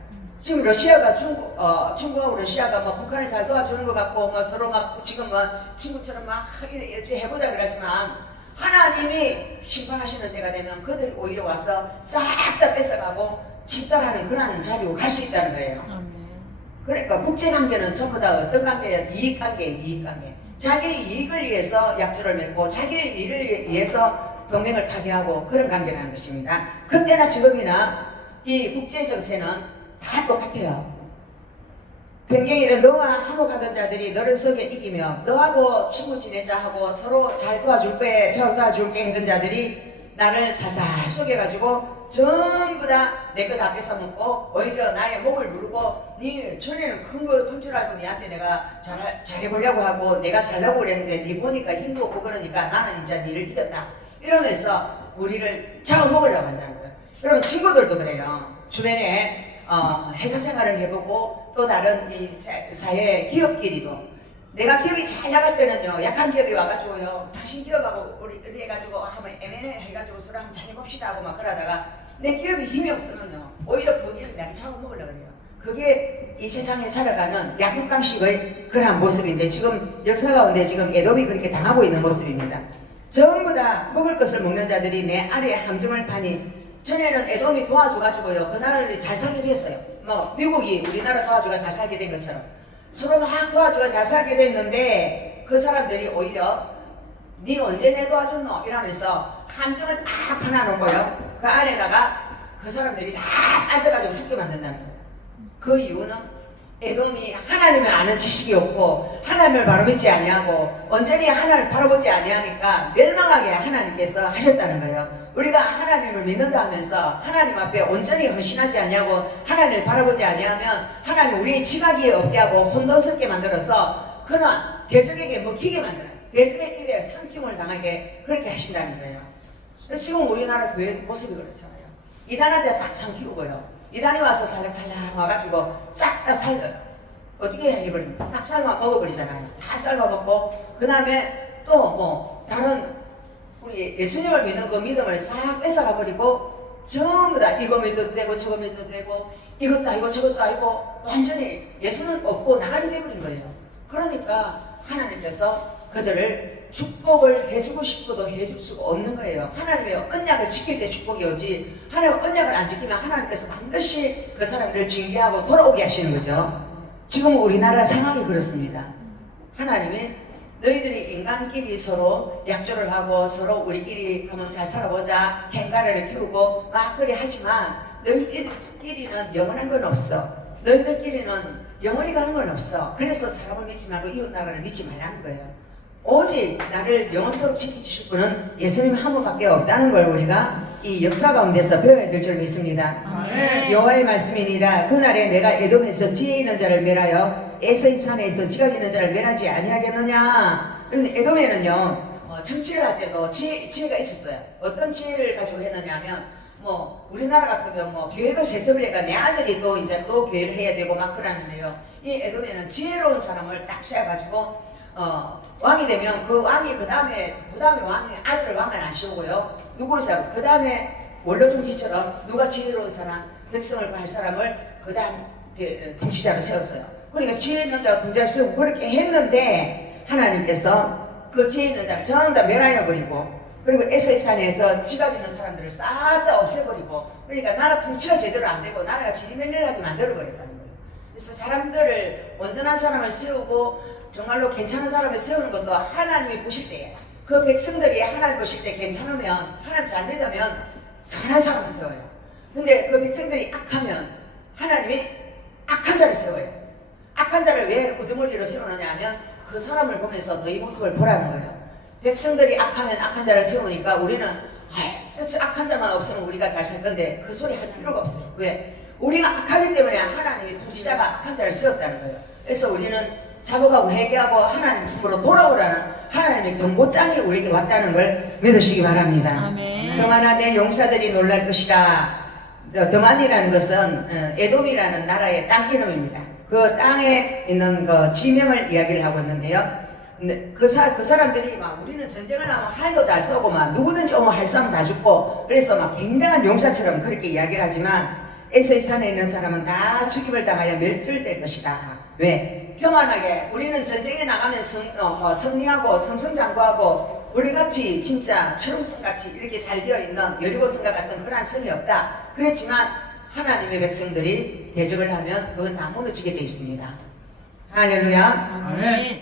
지금 러시아가 중국하고 러시아가 북한을 잘 도와주는 것 같고 서로 지금 친구처럼 이렇게 해보자 그러지만 하나님이 심판하시는 때가 되면 그들이 오히려 와서 싹 다 뺏어가고 집단하는 그런 자리로 갈 수 있다는 거예요. 그러니까 국제관계는 전부 다 어떤 관계예요? 이익관계. 자기 이익을 위해서 약조를 맺고 자기 일을 위해서 동맹을 파괴하고 그런 관계라는 것입니다. 그때나 지금이나 이 국제 정세는 다 똑같아요. 변경이를 너와 화목하던 자들이 너를 속에 이기며 너하고 친구 지내자 하고 서로 잘 도와줄게 저 도와줄게 했던 자들이 나를 살살 속여가지고 전부 다 내 것 앞에 서먹고 오히려 나의 목을 누르고 네 전에는 큰 줄 알고 니한테 내가 잘해보려고 하고 내가 살려고 그랬는데 네 보니까 힘도 없고 그러니까 나는 이제 니를 이겼다 이러면서 우리를 잡아먹으려고 한다는 거예요. 여러분 친구들도 그래요. 주변에 회사 생활을 해보고 또 다른 이 사회 기업끼리도 내가 기업이 잘 나갈 때는요 약한 기업이 와가지고요 당신 기업하고 우리 해가지고 한번 M&A 해가지고 서로 한번 잘해봅시다 하고 막 그러다가 내 기업이 힘이 없으면요 오히려 그 기업이 나를 잡아먹으려고 그래요. 그게 이 세상에 살아가는 약육강식의 그러한 모습인데 지금 역사 가운데 지금 에돔이 그렇게 당하고 있는 모습입니다. 전부 다 먹을 것을 먹는 자들이 내 아래에 함정을 파니 전에는 에돔이 도와줘가지고요 그 나라를 잘 살게 됐어요. 뭐 미국이 우리나라 도와줘가 잘 살게 된 것처럼 서로 막 도와줘가 잘 살게 됐는데 그 사람들이 오히려 니 언제 내 도와줬노? 이러면서 함정을 딱 파놔놓고요 그 안에다가 그 사람들이 다 빠져가지고 죽게 만든다는 거예요. 그 이유는 에돔이 하나님을 아는 지식이 없고 하나님을 바로 믿지 아니하고 온전히 하나님을 바라보지 아니하니까 멸망하게 하나님께서 하셨다는 거예요. 우리가 하나님을 믿는다 하면서 하나님 앞에 온전히 헌신하지 아니하고 하나님을 바라보지 아니하면 하나님 우리의 지각이 없게 하고 혼돈스럽게 만들어서 그런 대적에게 먹히게 만들어요. 대적의 길에 삼킴을 당하게 그렇게 하신다는 거예요. 그래서 지금 우리나라 교회 모습이 그렇잖아요. 이단한테 딱 삼키고요. 이단이 와서 살랑살랑 와가지고 싹 다 살려요. 어떻게 해버립니까? 딱 삶아 먹어버리잖아요. 다 삶아 먹고 그 다음에 또 뭐 다른 우리 예수님을 믿는 그 믿음을 싹 뺏어가 버리고 전부 다 이거 믿어도 되고 저거 믿어도 되고 이것도 아니고 저것도 아니고 완전히 예수는 없고 나가리 돼버린 거예요. 그러니까 하나님께서 그들을 축복을 해주고 싶어도 해줄 수가 없는 거예요. 하나님의 언약을 지킬 때 축복이 오지 하나님 언약을 안 지키면 하나님께서 반드시 그 사람들을 징계하고 돌아오게 하시는 거죠. 지금 우리나라 상황이 그렇습니다. 하나님이 너희들이 인간끼리 서로 약조를 하고 서로 우리끼리 한번 잘 살아보자 행가래를 키우고 막 그리 하지만 너희들끼리는 영원한 건 없어. 너희들끼리는 영원히 가는 건 없어. 그래서 사람을 믿지 말고 이웃나라를 믿지 말라는 거예요. 오직 나를 영원토록 지켜주실 분은 예수님 한 분밖에 없다는 걸 우리가 이 역사 가운데서 배워야 될 줄 믿습니다. 여호와의 말씀이니라 그날에 내가 에돔에서 지혜 있는 자를 멸하여 에서의 산에서 지각 있는 자를 멸하지 아니하겠느냐. 그런데 에돔에는요 정치를 할 때도 지혜가 있었어요. 어떤 지혜를 가지고 했느냐면 뭐 우리나라 같으면 뭐 교회도 세습을 해가 내 아들이 또 이제 또 교회를 해야 되고 막 그러는데요. 이 에돔에는 지혜로운 사람을 딱 세워가지고 왕이 되면 그 왕이 그 다음에 왕이 아들을 왕을 안 씌우고요. 누구를 세우고 그 다음에 원로종지처럼 누가 지혜로운 사람, 백성을 구할 사람을 그 다음 통치자로 세웠어요. 그러니까 지혜 있는 자가 통치자를 세우고 그렇게 했는데 하나님께서 그 지혜 있는 자를 전부 다 멸하여버리고 그리고 에서의 산에서 지각 있는 사람들을 싹 다 없애버리고 그러니까 나라 통치가 제대로 안 되고 나라가 지리멸렬하게 만들어버렸다는 거예요. 그래서 사람들을 온전한 사람을 세우고 정말로 괜찮은 사람을 세우는 것도 하나님이 보실 때예요. 그 백성들이 하나님 보실 때 괜찮으면 하나님 잘 믿으면 선한 사람을 세워요. 근데 그 백성들이 악하면 하나님이 악한 자를 세워요. 악한 자를 왜 우두머리로 세우느냐 하면 그 사람을 보면서 너희 모습을 보라는 거예요. 백성들이 악하면 악한 자를 세우니까 우리는 악한 자만 없으면 우리가 잘 살 건데 그 소리 할 필요가 없어요. 왜? 우리가 악하기 때문에 하나님이 통치자가 악한 자를 세웠다는 거예요. 그래서 우리는 자복하고 회개하고 하나님 품으로 돌아오라는 하나님의 경고장이 우리에게 왔다는 걸 믿으시기 바랍니다. 아멘. 그러나 내 용사들이 놀랄 것이라. 드만이라는 것은 에돔이라는 나라의 땅 이름입니다. 그 땅에 있는 그 지명을 이야기를 하고 있는데요. 근데 그 사람들이 막 우리는 전쟁을 하면 활도 잘 쏘고 막 누구든지 오면 할 쏘면 다 죽고 그래서 막 굉장한 용사처럼 그렇게 이야기를 하지만 에서의 산에 있는 사람은 다 죽임을 당하여 멸절될 것이다. 왜? 교만하게 우리는 전쟁에 나가면 승리하고 성성장구하고 우리같이 진짜 철옹성같이 이렇게 잘 되어있는 여리고성과 같은 그러한 성이 없다. 그렇지만 하나님의 백성들이 대적을 하면 그건 다 무너지게 되어 있습니다. 할렐루야. 아멘.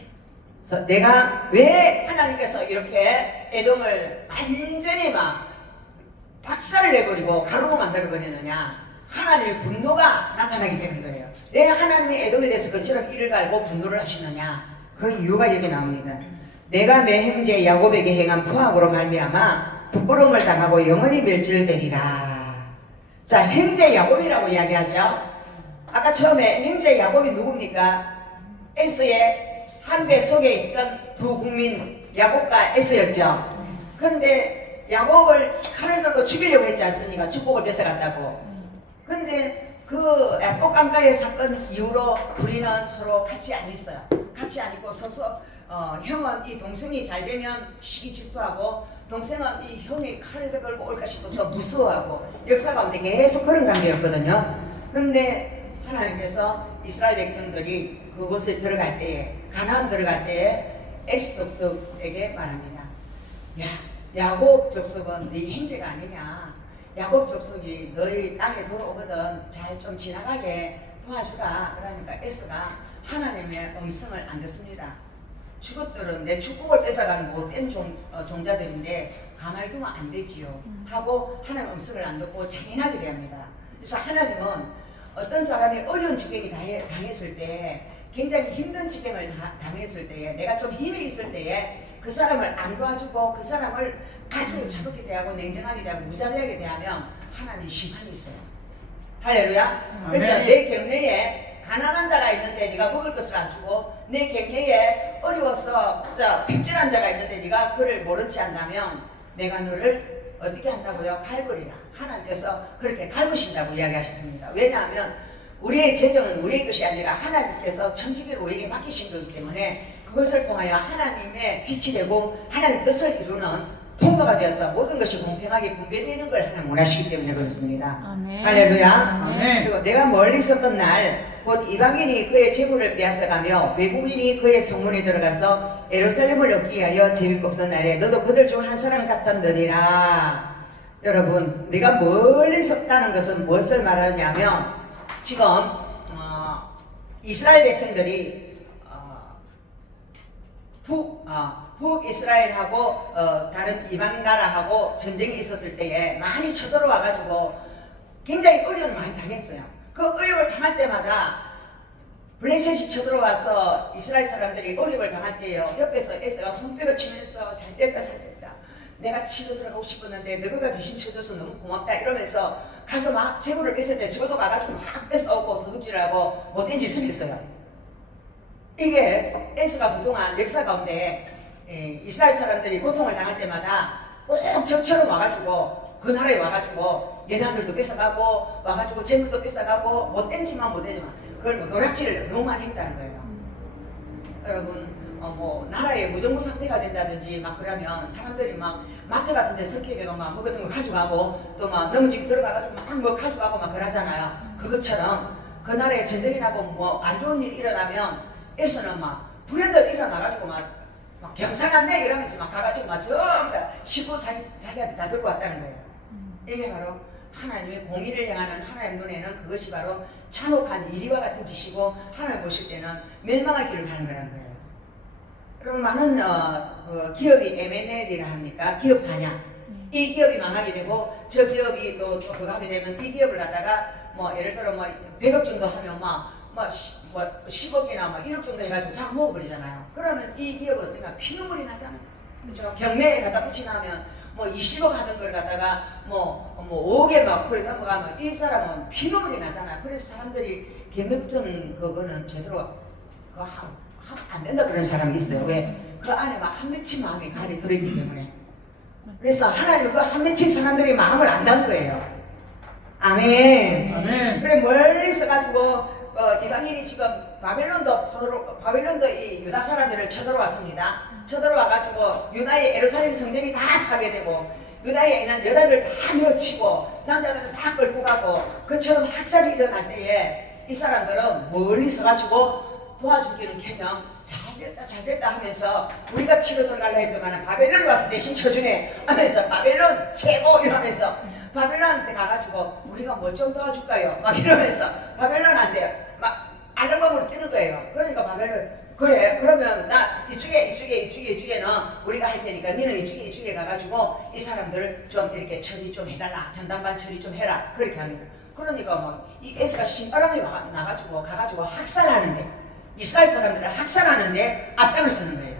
그래서 내가 왜 하나님께서 이렇게 에돔을 완전히 막 박살을 내버리고 가루로 만들어버리느냐. 하나님의 분노가 나타나기 때문에 그래요. 왜 하나님이 에돔에 대해서 그처럼 이를 갈고 분노를 하시느냐. 그 이유가 여기 나옵니다. 내가 내 형제 야곱에게 행한 포악으로 말미암아 부끄러움을 당하고 영원히 멸절되리라. 자, 형제 야곱이라고 이야기하죠. 아까 처음에 형제 야곱이 누굽니까? 에서의 한 배 속에 있던 두 국민 야곱과 에서였죠. 그런데 야곱을 칼을 들고 죽이려고 했지 않습니까? 축복을 뺏어갔다고. 근데 그 야곱 강가의 사건 이후로 둘이는 서로 같이 안 있어요. 같이 안 있고 서서 형은 이 동생이 잘 되면 시기 질투하고 동생은 이 형이 칼을 들고 올까 싶어서 무서워하고 역사 가운데 계속 그런 관계였거든요. 근데 하나님께서 이스라엘 백성들이 그곳에 들어갈 때에 가나안 들어갈 때에 에스 족속에게 말합니다. 야, 야곱 족속은 네 형제가 아니냐. 야곱 족속이 너희 땅에 들어오거든 잘 좀 지나가게 도와주라. 그러니까 에스가 하나님의 음성을 안 듣습니다. 죽었들은 내 축복을 뺏어간 못된 종자들인데 가만히 두면 안 되지요 하고 하나님 음성을 안 듣고 잔인하게 대합니다. 그래서 하나님은 어떤 사람이 어려운 지경이 당했을 때, 굉장히 힘든 지경을 당했을 때에, 내가 좀 힘이 있을 때에 그 사람을 안 도와주고 그 사람을 아주 차갑게 대하고 냉정하게 대하고 무자비하게 대하면 하나님 심판이 있어요. 할렐루야. 그래서 내 격내에 가난한 자가 있는데 네가 먹을 것을 안 주고, 내 격내에 어려워서 빚질한 자가 있는데 네가 그를 모른 체 한다면 내가 너를 어떻게 한다고요? 갈버리라. 하나님께서 그렇게 갈으신다고 이야기하셨습니다. 왜냐하면 우리의 재정은 우리의 것이 아니라 하나님께서 천지기를 우리에게 맡기신 거기 때문에 그것을 통하여 하나님의 빛이 되고 하나님의 뜻을 이루는 통로가 되어서 모든 것이 공평하게 분배되는 걸 하나님 원하시기 때문에 그렇습니다. 아멘. 할렐루야. 아멘. 그리고 내가 멀리 있었던 날 곧 이방인이 그의 재물을 빼앗아가며 외국인이 그의 성문에 들어가서 예루살렘을 얻기 위하여 재물 뽑던 날에 너도 그들 중 한 사람 같았느니라. 여러분, 내가 멀리 있었다는 것은 무엇을 말하냐면 지금 이스라엘 백성들이 북이스라엘하고 다른 이방인 나라하고 전쟁이 있었을 때에 많이 쳐들어와가지고 굉장히 어려움을 많이 당했어요. 그 어려움을 당할 때마다 블레셋이 쳐들어와서 이스라엘 사람들이 어려움을 당할 때요, 옆에서 에서가 손뼉을 치면서 잘 됐다 잘 됐다, 내가 치러 들어가고 싶었는데 너가 대신 쳐줘서 너무 고맙다 이러면서 가서 막 재물을 뺏을 때 저도 가가지고 막 뺏어오고 도둑질하고 못된 짓을 했어요. 이게 에스가 그동안 역사 가운데 이스라엘 사람들이 고통을 당할 때마다 꼭 저처럼 와가지고 그 나라에 와가지고 여자들도 뺏어가고 와가지고 재물도 뺏어가고 못된 짓만 그걸 뭐 노략질을 너무 많이 했다는 거예요. 여러분 뭐 나라에 무정부 상태가 된다든지 막 그러면 사람들이 막 마트 같은 데 섞이게 되고 막 뭐 같은 거 가져가고 또 막 너무 집 들어가가지고 막 뭐 가져가고 막 그러잖아요. 그것처럼 그 나라에 전쟁이 나고 뭐 안 좋은 일이 일어나면 에서는 막 불현듯 일어나가지고 막 경상한데 이러면서 막 가가지고 막 전부 다 식구 자기한테 다 들고 왔다는 거예요. 이게 바로 하나님의 공의를 향하는 하나님 눈에는 그것이 바로 잔혹한 이리와 같은 짓이고 하나님 보실 때는 멸망의 길을 가는 거라는 거예요. 여러분 많은 그 기업이 M&L이라 합니까? 기업 사냥. 이 기업이 망하게 되고 저 기업이 또 그거 하게 되면 이 기업을 갖다가 뭐 예를 들어 뭐 100억 정도 하면 막 10억이나 막 1억 정도 해가지고 잘 먹어버리잖아요. 그러면 이 기업은 어떻게 피눈물이 나잖아요. 그렇죠? 경매에 갖다 붙이나면 뭐 20억 하던 걸 갖다가 뭐 5억에 막 그래 넘어가면 이 사람은 피눈물이 나잖아요. 그래서 사람들이 경매 붙은 그거는 제대로 그거 안 된다 그런 사람이 있어요. 왜? 그 안에 막 한 맺힌 마음이 가리 들어있기 때문에. 그래서 하나님은 그 한 맺힌 사람들의 마음을 안다는 거예요. 아멘. 아멘. 그래 멀리 있어가지고 이방인이 지금 바벨론도 이 유다 사람들을 쳐들어왔습니다. 쳐들어와가지고 유다의 예루살렘 성전이 다 파괴되고 유다에 있는 여자들 다 밀어치고 남자들은 다 끌고 가고 그처럼 학살이 일어날 때에 이 사람들은 멀리 있어가지고 도와주기는 캐면 잘 됐다 하면서 우리가 치러 들어가려 했더만 바벨론 와서 대신 쳐주네 하면서 바벨론 최고 이러면서 바벨론한테 가가지고 우리가 뭐 좀 도와줄까요? 막 이러면서 바벨론한테 막 알랑방으로 뛰는 거예요. 그러니까 바벨론 그래 그러면 나 이쪽에는 우리가 할 테니까 너는 이쪽에 가가지고 이 사람들을 좀 이렇게 처리 좀 해달라. 전담반 처리 좀 해라. 그렇게 하는 거야. 그러니까 막 이 에스가 신바람이 나가지고 가가지고 학살하는데 이스라엘 사람들을 학살하는데 앞장을 서는 거예요.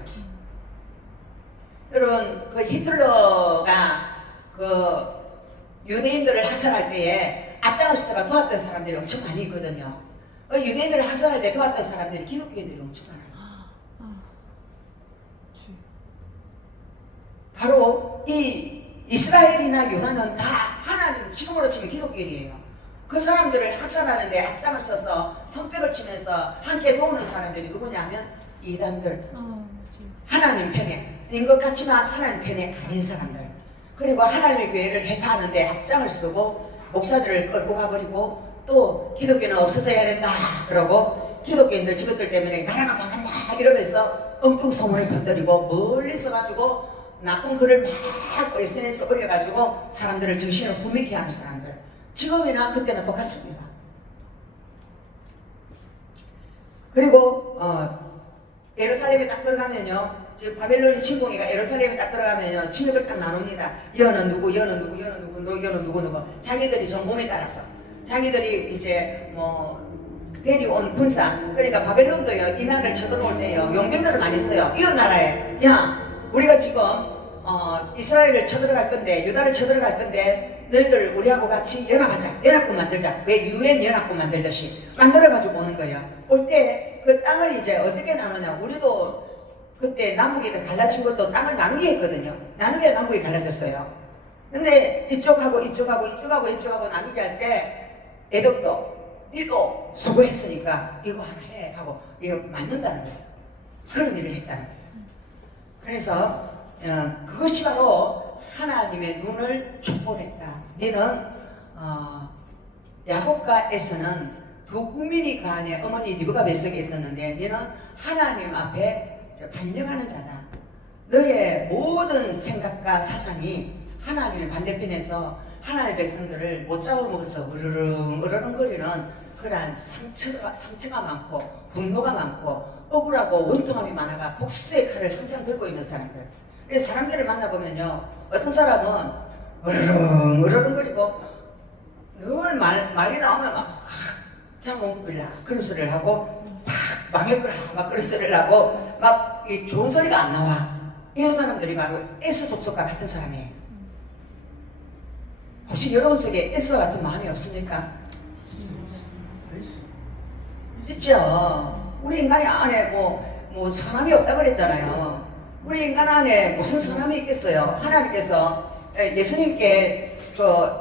여러분 그 히틀러가 그 유대인들을 학살할 때에 앞장을 서가 도왔던 사람들이 엄청 많이 있거든요. 유대인들을 학살할 때 도왔던 사람들이 기독교인들이 엄청 많아요. 바로 이 이스라엘이나 유다는 다 하나님 지금으로 치면 기독교인이에요. 그 사람들을 학살하는데 앞장을 서서 성벽을 치면서 함께 도우는 사람들이 누구냐면 이단들, 하나님 편에인 것 같지만 하나님 편에 아닌 사람들, 그리고 하나님의 교회를 해파하는데 앞장을 서고 목사들을 끌고 가버리고 또 기독교는 없어져야 된다 그러고 기독교인들 직업들 때문에 나라가 망한다 이러면서 엉뚱 소문을 퍼뜨리고 멀리서 가지고 나쁜 글을 막 SNS에 올려가지고 사람들을 정신을 혼미케 하는 사람들, 지금이나 그때나 똑같습니다. 그리고 예루살렘에 딱 들어가면요, 바벨론이 침공이가 예루살렘에 딱 들어가면요 침략을 딱 나눕니다. 여는 누구, 여는 누구, 여는 누구, 여는 누구. 자기들이 전공에 따라서 자기들이 이제 뭐 데려온 군사, 그러니까 바벨론도요 이나라를 쳐들어올 때요 용병들을 많이 써요. 이웃 나라에 야 우리가 지금 이스라엘을 쳐들어갈 건데 유다를 쳐들어갈 건데 너희들 우리하고 같이 연합하자. 연합군 만들자. 왜 유엔 연합군 만들듯이 만들어가지고 오는 거예요. 올 때 그 땅을 이제 어떻게 나누냐. 우리도 그때 남북이 갈라진 것도 땅을 나누게 했거든요. 나누게 남북이 갈라졌어요. 근데 이쪽하고 나누게 할 때 애덕도 니도 수고했으니까 이거 하나 해 하고 이거 만든다는 거예요. 그런 일을 했다는 거예요. 그래서 그것이 바로 하나님의 눈을 촉볼했다. 너는 야곱과 에서는 두 국민이 그 안에 어머니 리브가 뱃속에 있었는데 너는 하나님 앞에 반영하는 자다. 너의 모든 생각과 사상이 하나님의 반대편에서 하나님의 백성들을 못 잡아먹어서 으르렁거리는 그러한 상처가 많고 분노가 많고 억울하고 원통함이 많아가 복수의 칼을 항상 들고 있는 사람들. 그래서 사람들을 만나보면요 어떤 사람은 으르렁거리고 늘 말이 나오면 막 잘못 빌라 그런 소리를 하고 막 망해버라 막 그런 소리를 하고 막 좋은 소리가 안 나와. 이런 사람들이 바로 에서 족속과 같은 사람이에요. 혹시 여러분 속에 에서 같은 마음이 없습니까? 있죠. 우리 인간이 안에 뭐 선함이 없다 그랬잖아요. 우리 인간 안에 무슨 선함이 있겠어요? 하나님께서 예수님께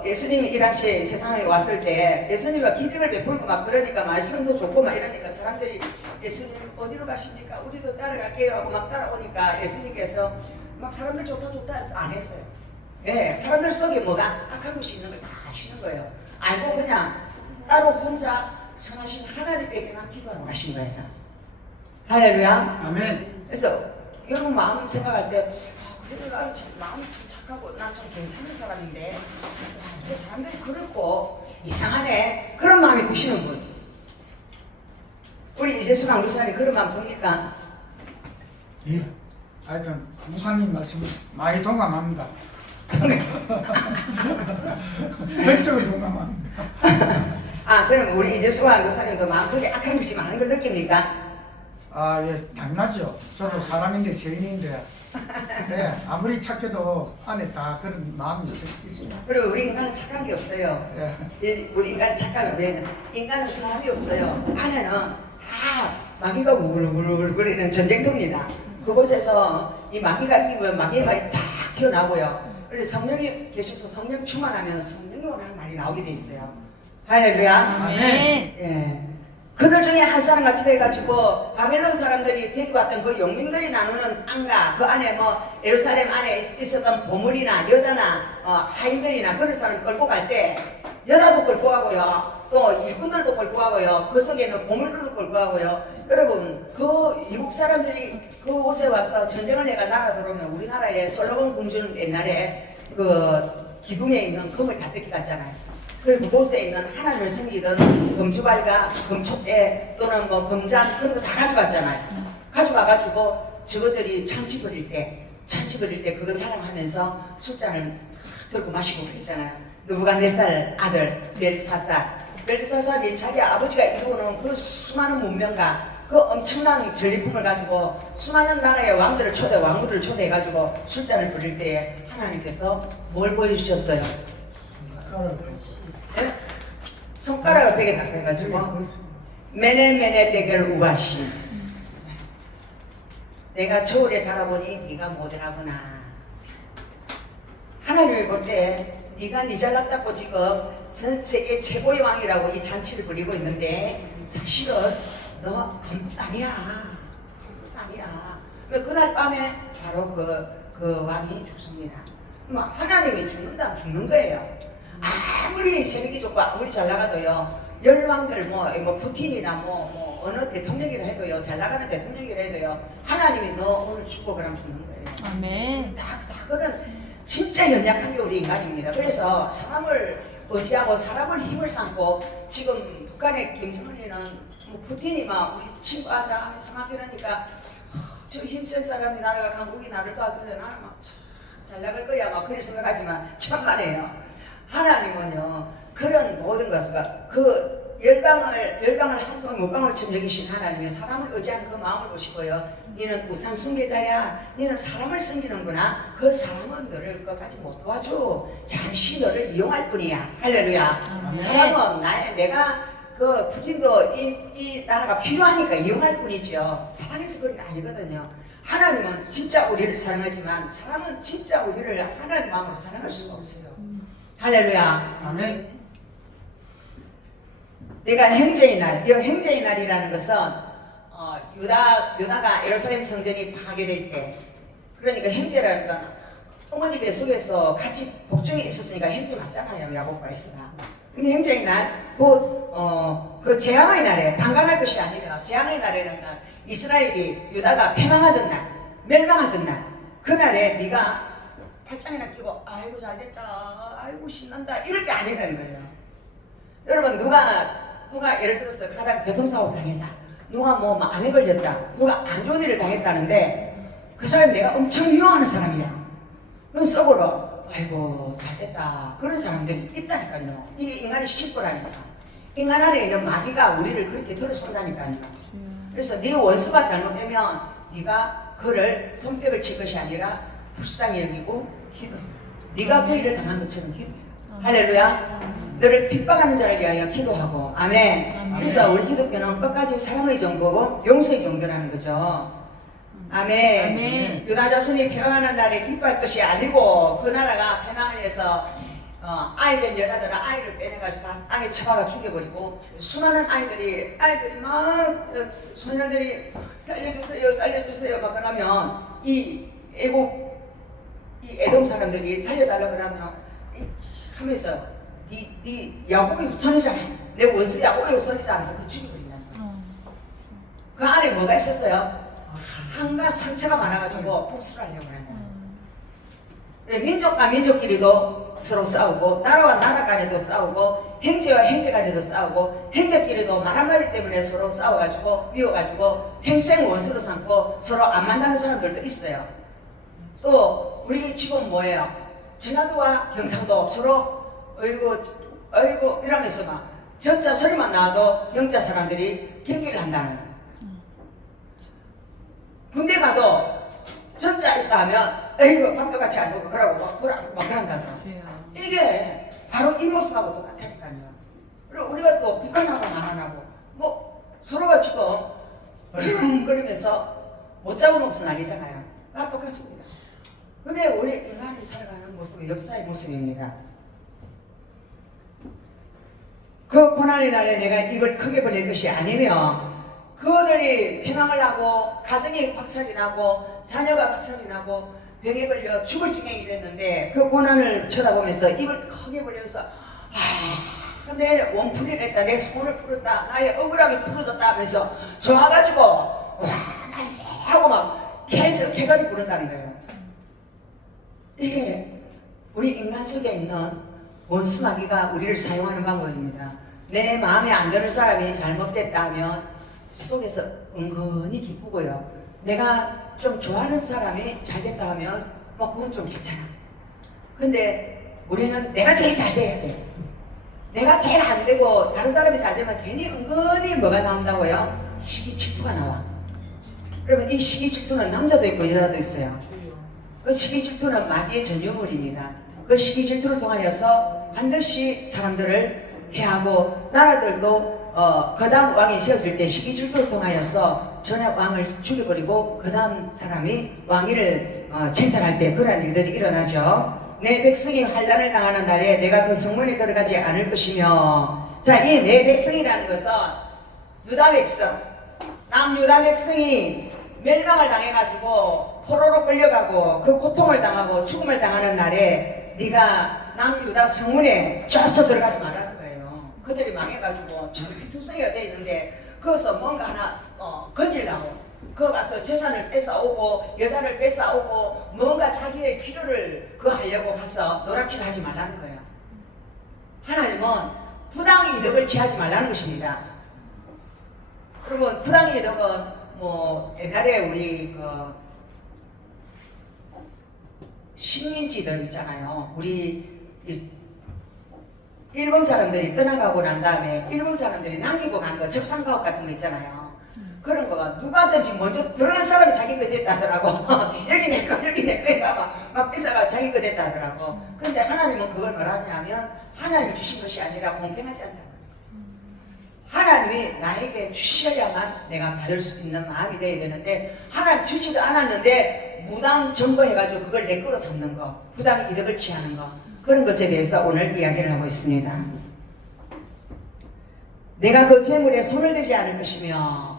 예수님이 이 당시에 세상에 왔을 때 예수님과 기적을 베풀고 막 그러니까 말씀도 좋고 막 이러니까 사람들이 예수님 어디로 가십니까? 우리도 따라갈게요 하고 막 따라오니까 예수님께서 막 사람들 좋다 안 했어요. 예, 사람들 속에 뭐가 악한 것이 있는 걸 다 아시는 거예요. 알고 그냥 따로 혼자 선하신 하나님에게만 기도하러 가신 거예요. 할렐루야. 아멘. 그래서 여러분 마음 생각할 때 그래도 나는 마음이 참 착하고 난 좀 괜찮은 사람인데 저 사람들이 그렇고 이상하네 그런 마음이 드시는 분, 우리 이재수 강기사님 그런 마음 듭니까? 예. 하여튼 무사님 말씀 많이 동감합니다. 전적으로 동감합니다. 그럼 우리 이재수 강기사님도 마음속에 악한 것이 많은 걸 느낍니까? 예, 당연하죠. 저도 사람인데 죄인인데, 네, 아무리 착해도 안에 다 그런 마음이 있습니다. 그리고 우리 인간은 착한 게 없어요. 예. 우리 인간은 착한 게 없어요. 인간은 사람이 없어요. 안에는 다 마귀가 우글우글거리는 전쟁터입니다. 그곳에서 이 마귀가 이기면 마귀의 말이 딱 튀어나오고요. 그래서 성령이 계셔서 성령 충만하면 성령이 원하는 말이 나오게 돼 있어요. 할렐루야. 아멘. 예. 그들 중에 한 사람 같이 돼가지고 바벨론 사람들이 데리고 왔던 그 용민들이 나누는 땅과 그 안에 뭐 예루살렘 안에 있었던 보물이나 여자나 하인들이나 그런 사람을 끌고 갈 때 여자도 끌고 가고요, 또 일꾼들도 끌고 가고요, 그 속에 있는 보물들도 끌고 가고요. 여러분 그 이국 사람들이 그 곳에 와서 전쟁을 내가 나라 들어오면 우리나라에 솔로몬 공주는 옛날에 그 기둥에 있는 금을 다 뺏겨갔잖아요. 그리고 그곳에 있는 하나님을 섬기던 금주발과 금촉대 또는 뭐 금잔 그런 거 다 가져갔잖아요. 가져가가지고 저것들이 찬치 버릴 때 그거 자랑하면서 술잔을 탁 들고 마시고 그랬잖아요. 느부갓네살 아들 벨사살이 자기 아버지가 이루어놓은 그 수많은 문명과 그 엄청난 전리품을 가지고 수많은 나라의 왕구들을 초대해가지고 술잔을 부릴 때에 하나님께서 뭘 보여주셨어요? 네? 손가락을 베개다 해가지고 메네메네 대결 우바시, 내가 저울에 달아보니 네가 모자라구나. 하나님이 볼 때 네가 네 잘났다고 지금 전 세계 최고의 왕이라고 이 잔치를 부리고 있는데 사실은 너 아무것도 아니야. 아무것도 아니야. 그날 밤에 바로 그 왕이 죽습니다. 뭐 하나님이 죽는다면 죽는 거예요. 아무리 세력이 좋고 아무리 잘 나가도요, 열왕들 뭐 푸틴이나 뭐 어느 대통령이라 해도요, 잘 나가는 대통령이라 해도요, 하나님이 너 오늘 죽고 그러면 죽는 거예요. 아멘. 다 그거는 진짜 연약한 게 우리 인간입니다. 그래서 사람을 의지하고 사람을 힘을 삼고, 지금 북한의 김정은이는 뭐 푸틴이 막 우리 친구 하자 하면서 막 이러니까 저 힘센 사람이 나라가 강국이 나를 도와주면 나는 막 잘 나갈 거야 막 그런 생각하지만 천만에요. 하나님은요, 그런 모든 것을 그 열방을 한 통에 물방울처럼 여기신 하나님이 사람을 의지하는 그 마음을 보시고요, 너는 우상 숭배자야, 너는 사람을 섬기는구나. 그 사람은 너를 끝까지 못 도와줘. 잠시 너를 이용할 뿐이야. 할렐루야. 사람은 내가 그 푸틴도 이 나라가 필요하니까 이용할 뿐이죠. 사랑해서 그런 게 아니거든요. 하나님은 진짜 우리를 사랑하지만 사람은 진짜 우리를 하나님 마음으로 사랑할 수가 없어요. 할렐루야. 아멘. 내가 형제의 날, 이 형제의 날이라는 것은 유다가 예루살렘 성전이 파괴될 때, 그러니까 형제라는 건 어머니 뱃속에서 같이 복중에 있었으니까 형제 맞잖아요, 야곱과 에서가. 근데 형제의 날, 그 재앙의 날에 방관할 것이 아니라 재앙의 날에는 이스라엘이 유다가 패망하던 날, 멸망하던 날, 그날에 네가 팔짱이나 끼고 아이고 잘됐다, 아이고 신난다 이럴 게 아니라는 거예요. 여러분, 누가 예를 들어서 가다가 교통사고 당했다, 누가 뭐 암에 걸렸다, 누가 안 좋은 일을 당했다는데 그 사람이 내가 엄청 미워하는 사람이야. 그럼 속으로 아이고 잘됐다 그런 사람들이 있다니까요. 이게 인간의 심보라니까. 인간 안에 있는 마귀가 우리를 그렇게 들어선다니까요. 그래서 네 원수가 잘못되면 네가 그를 손뼉을 칠 것이 아니라 불쌍히 여기고 기도해. 네가 그 일을 당한 것처럼 기도해. 할렐루야. 너를 핍박하는 자를 위하여 기도하고. 아멘. 그래서 우리 기독교는 끝까지 사랑의 종교고 용서의 종교라는 거죠. 아멘. 아멘. 유다 자손이 패망하는 날에 기뻐할 것이 아니고, 그 나라가 패망을 해서 아이된 여자들은 아이를 빼내가지고 다 땅에 쳐박아 죽여버리고, 수많은 아이들이 막 소녀들이 살려주세요 막 그러면 이 에돔 사람들이 살려달라 그러면 하면서 네 야곱이 우선이잖아, 내 원수 야곱이 우선이잖아 하면서 그 죽여버린다는 거야. 그 안에 뭐가 있었어요? 한가 상처가 많아가지고 복수를 하려고 한다. 민족과 민족끼리도 서로 싸우고, 나라와 나라 간에도 싸우고, 형제와 형제 간에도 싸우고, 형제끼리도 말 한마디 때문에 서로 싸워가지고 미워가지고 평생 원수로 삼고 서로 안 만나는 사람들도 있어요. 또 우리 지금 뭐예요? 전라도와 경상도 서로 어이구 이러면서 막 저자 소리만 나와도 영자 사람들이 경기를 한다는 거예요. 군대 가도 전자 있다 하면 에이구 밥도 같이 안 먹고 그러고 막 돌아가고 막 그런다더라. 이게 바로 이 모습하고 똑같다니까요. 그리고 우리가 또 북한하고 남한하고 뭐 서로가 지금 그러면서 못 잡은 몫은 아니잖아요. 다 똑같습니다. 그게 우리 인간이 살아가는 모습, 역사의 모습입니다. 그 고난의 날에 내가 입을 크게 벌릴 것이 아니며, 그들이 패망을 하고 가정이 박살이 나고 자녀가 박살이 나고 병에 걸려 죽을 지경이 됐는데, 그 고난을 쳐다보면서 입을 크게 벌리면서 내 원풀이를 했다, 내 소원을 풀었다, 나의 억울함이 풀어졌다 하면서 좋아가지고 와 만세 하고 막 개걸이 부른다는 거예요. 이게 우리 인간 속에 있는 원수 마귀가 우리를 사용하는 방법입니다. 내 마음에 안 드는 사람이 잘못됐다 하면 속에서 은근히 기쁘고요, 내가 좀 좋아하는 사람이 잘 됐다 하면 뭐 그건 좀 괜찮아. 근데 우리는 내가 제일 잘 돼야 돼. 내가 제일 안 되고 다른 사람이 잘 되면 괜히 은근히 뭐가 나온다고요? 시기 질투가 나와. 그러면 이 시기 질투는 남자도 있고 여자도 있어요. 그 시기 질투는 마귀의 전유물입니다. 그 시기 질투를 통하여서 반드시 사람들을 해하고 나라들도 그 다음 왕이 세워질 때 시기 질투를 통하여서 전에 왕을 죽여버리고 그 다음 사람이 왕위를 채탈할 때 그러한 일들이 일어나죠. 내 백성이 환난을 당하는 날에 내가 그 성문에 들어가지 않을 것이며, 자, 이 내 백성이라는 것은 유다 백성, 남유다 백성이 멸망을 당해가지고 포로로 끌려가고 그 고통을 당하고 죽음을 당하는 날에 네가 남유다 성문에 쫓아 들어가지 말라는 거예요. 그들이 망해가지고 투성이가 되어 있는데 거기서 뭔가 하나 건질라고 거 가서 재산을 뺏어오고 여자를 뺏어오고 뭔가 자기의 필요를 그거 하려고 가서 노락질 하지 말라는 거예요. 하나님은 부당 이득을 취하지 말라는 것입니다. 여러분, 부당 이득은 뭐 옛날에 우리 그 식민지들 있잖아요. 우리 일본 사람들이 떠나가고 난 다음에 일본 사람들이 남기고 간 거 적산가옥 같은 거 있잖아요. 그런 거 누가든지 먼저 들어간 사람이 자기 거 됐다 하더라고. 여기 내 거, 여기 내 거야. 막 뺏어가 자기 거 됐다 하더라고. 근데 하나님은 그걸 뭐라 하냐면 하나님 주신 것이 아니라 공평하지 않다. 하나님이 나에게 주셔야만 내가 받을 수 있는 마음이 되어야 되는데 하나님 주지도 않았는데 무당 점거해가지고 그걸 내 거로 삼는 거, 부당 이득을 취하는 거, 그런 것에 대해서 오늘 이야기를 하고 있습니다. 내가 그 재물에 손을 대지 않을 것이며,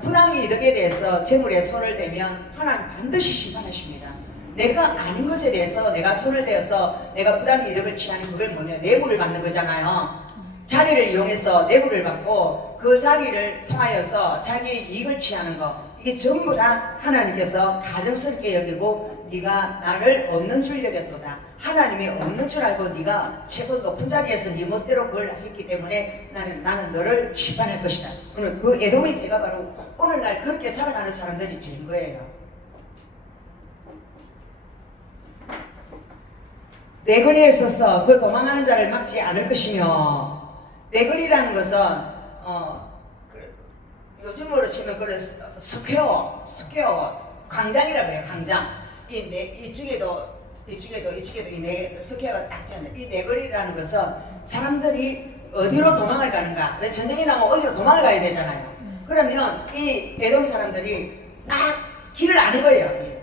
부당 이득에 대해서 재물에 손을 대면 하나님 반드시 심판하십니다. 내가 아닌 것에 대해서 내가 손을 대어서 내가 부당 이득을 취하는 그걸 뭐냐, 뇌물을 받는 거잖아요. 자리를 이용해서 뇌물을 받고 그 자리를 통하여서 자기의 이익을 취하는 거, 이게 전부 다 하나님께서 가증스럽게 여기고 네가 나를 없는 줄 여겼도다. 하나님이 없는 줄 알고 네가 최고 높은 자리에서 네 멋대로 그걸 했기 때문에 나는 너를 심판할 것이다. 오늘 그 에돔의 죄가 바로 오늘날 그렇게 살아가는 사람들이 죄인 거예요. 내 거리에 서서 그 도망하는 자를 막지 않을 것이며, 내 거리라는 것은 요즘으로 치면 그걸 스퀘어 광장이라 그래요. 광장. 이쪽에도 이 스퀘어가 딱 있는데, 이 내거리라는 것은 사람들이 어디로 도망을 가는가? 왜 전쟁이 나면 어디로 도망을 가야 되잖아요. 그러면 이 에돔 사람들이 딱 길을 아는 거예요.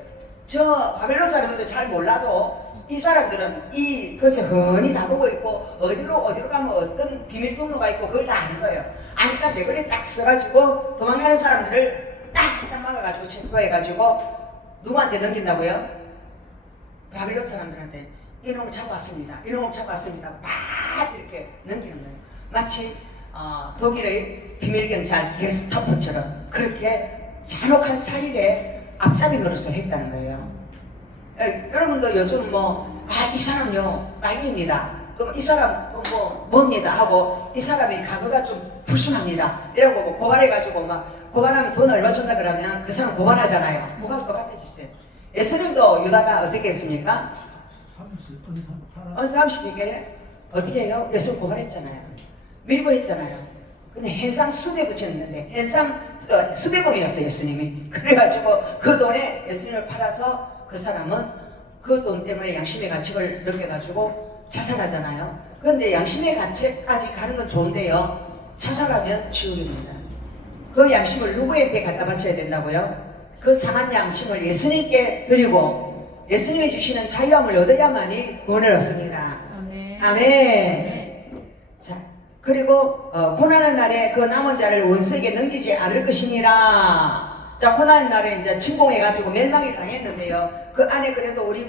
저 바벨론 사람들도 잘 몰라도 이 사람들은 그것을 흔히 다 보고 있고 어디로 가면 어떤 비밀 통로가 있고 그걸 다 아는 거예요. 아니까 내거리에 딱 써가지고 도망가는 사람들을 딱 막아가지고 체포해가지고 누구한테 넘긴다고요? 바벨론 사람들한테 이놈을 잡아왔습니다. 이놈을 잡아왔습니다. 다 이렇게 넘기는 거예요. 마치 독일의 비밀경찰 게스타포처럼 그렇게 잔혹한 살인의 앞잡이 노릇을 했다는 거예요. 여러분도 요즘 이 사람요 말기입니다. 그럼 이 사람 뭡니다 하고 이 사람이 과거가 좀 불순합니다. 이러고 고발해가지고 고발하면 돈 얼마 준다 그러면 그 사람 고발하잖아요. 뭐가 똑같아지세요? 예수님도 유다가 어떻게 했습니까? 30개에 어떻게 해요? 예수님 고발했잖아요. 밀고 했잖아요. 근데 hen상 수배 붙였는데 hen상 수배범이었어요 예수님이. 그래가지고 그 돈에 예수님을 팔아서 그 사람은 그 돈 때문에 양심의 가책을 느껴가지고 자살하잖아요. 그런데 양심의 가책까지 가는 건 좋은데요, 자살하면 지옥입니다. 그 양심을 누구에게 갖다 바쳐야 된다고요? 그 상한 양심을 예수님께 드리고 예수님이 주시는 자유함을 얻어야만이 구원을 얻습니다. 아멘. 아멘. 자, 그리고 고난의 날에 그 남은 자를 원수에게 넘기지 않을 것이니라. 자, 고난의 날에 이제 침공해가지고 멸망이 당했는데요. 그 안에 그래도 우리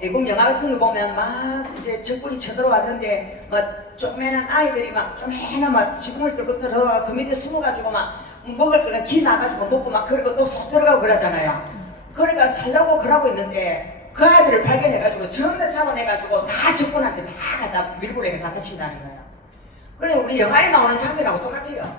외국 영화 같은 거 보면 막 이제 적군이 쳐들어왔는데 쪼매난 아이들이 쪼매나 지붕을 뚫고 들어가 그 밑에 숨어가지고 먹을 거를 기 나가지고 먹고 그러고 또 쏙 들어가고 그러잖아요. 그러니까 살려고 그러고 있는데 그 아이들을 발견해가지고 전부 다 잡아내가지고 다 적군한테 다 갖다 밀고리에 다 바친다는 거예요. 그래 우리 영화에 나오는 장면하고 똑같아요.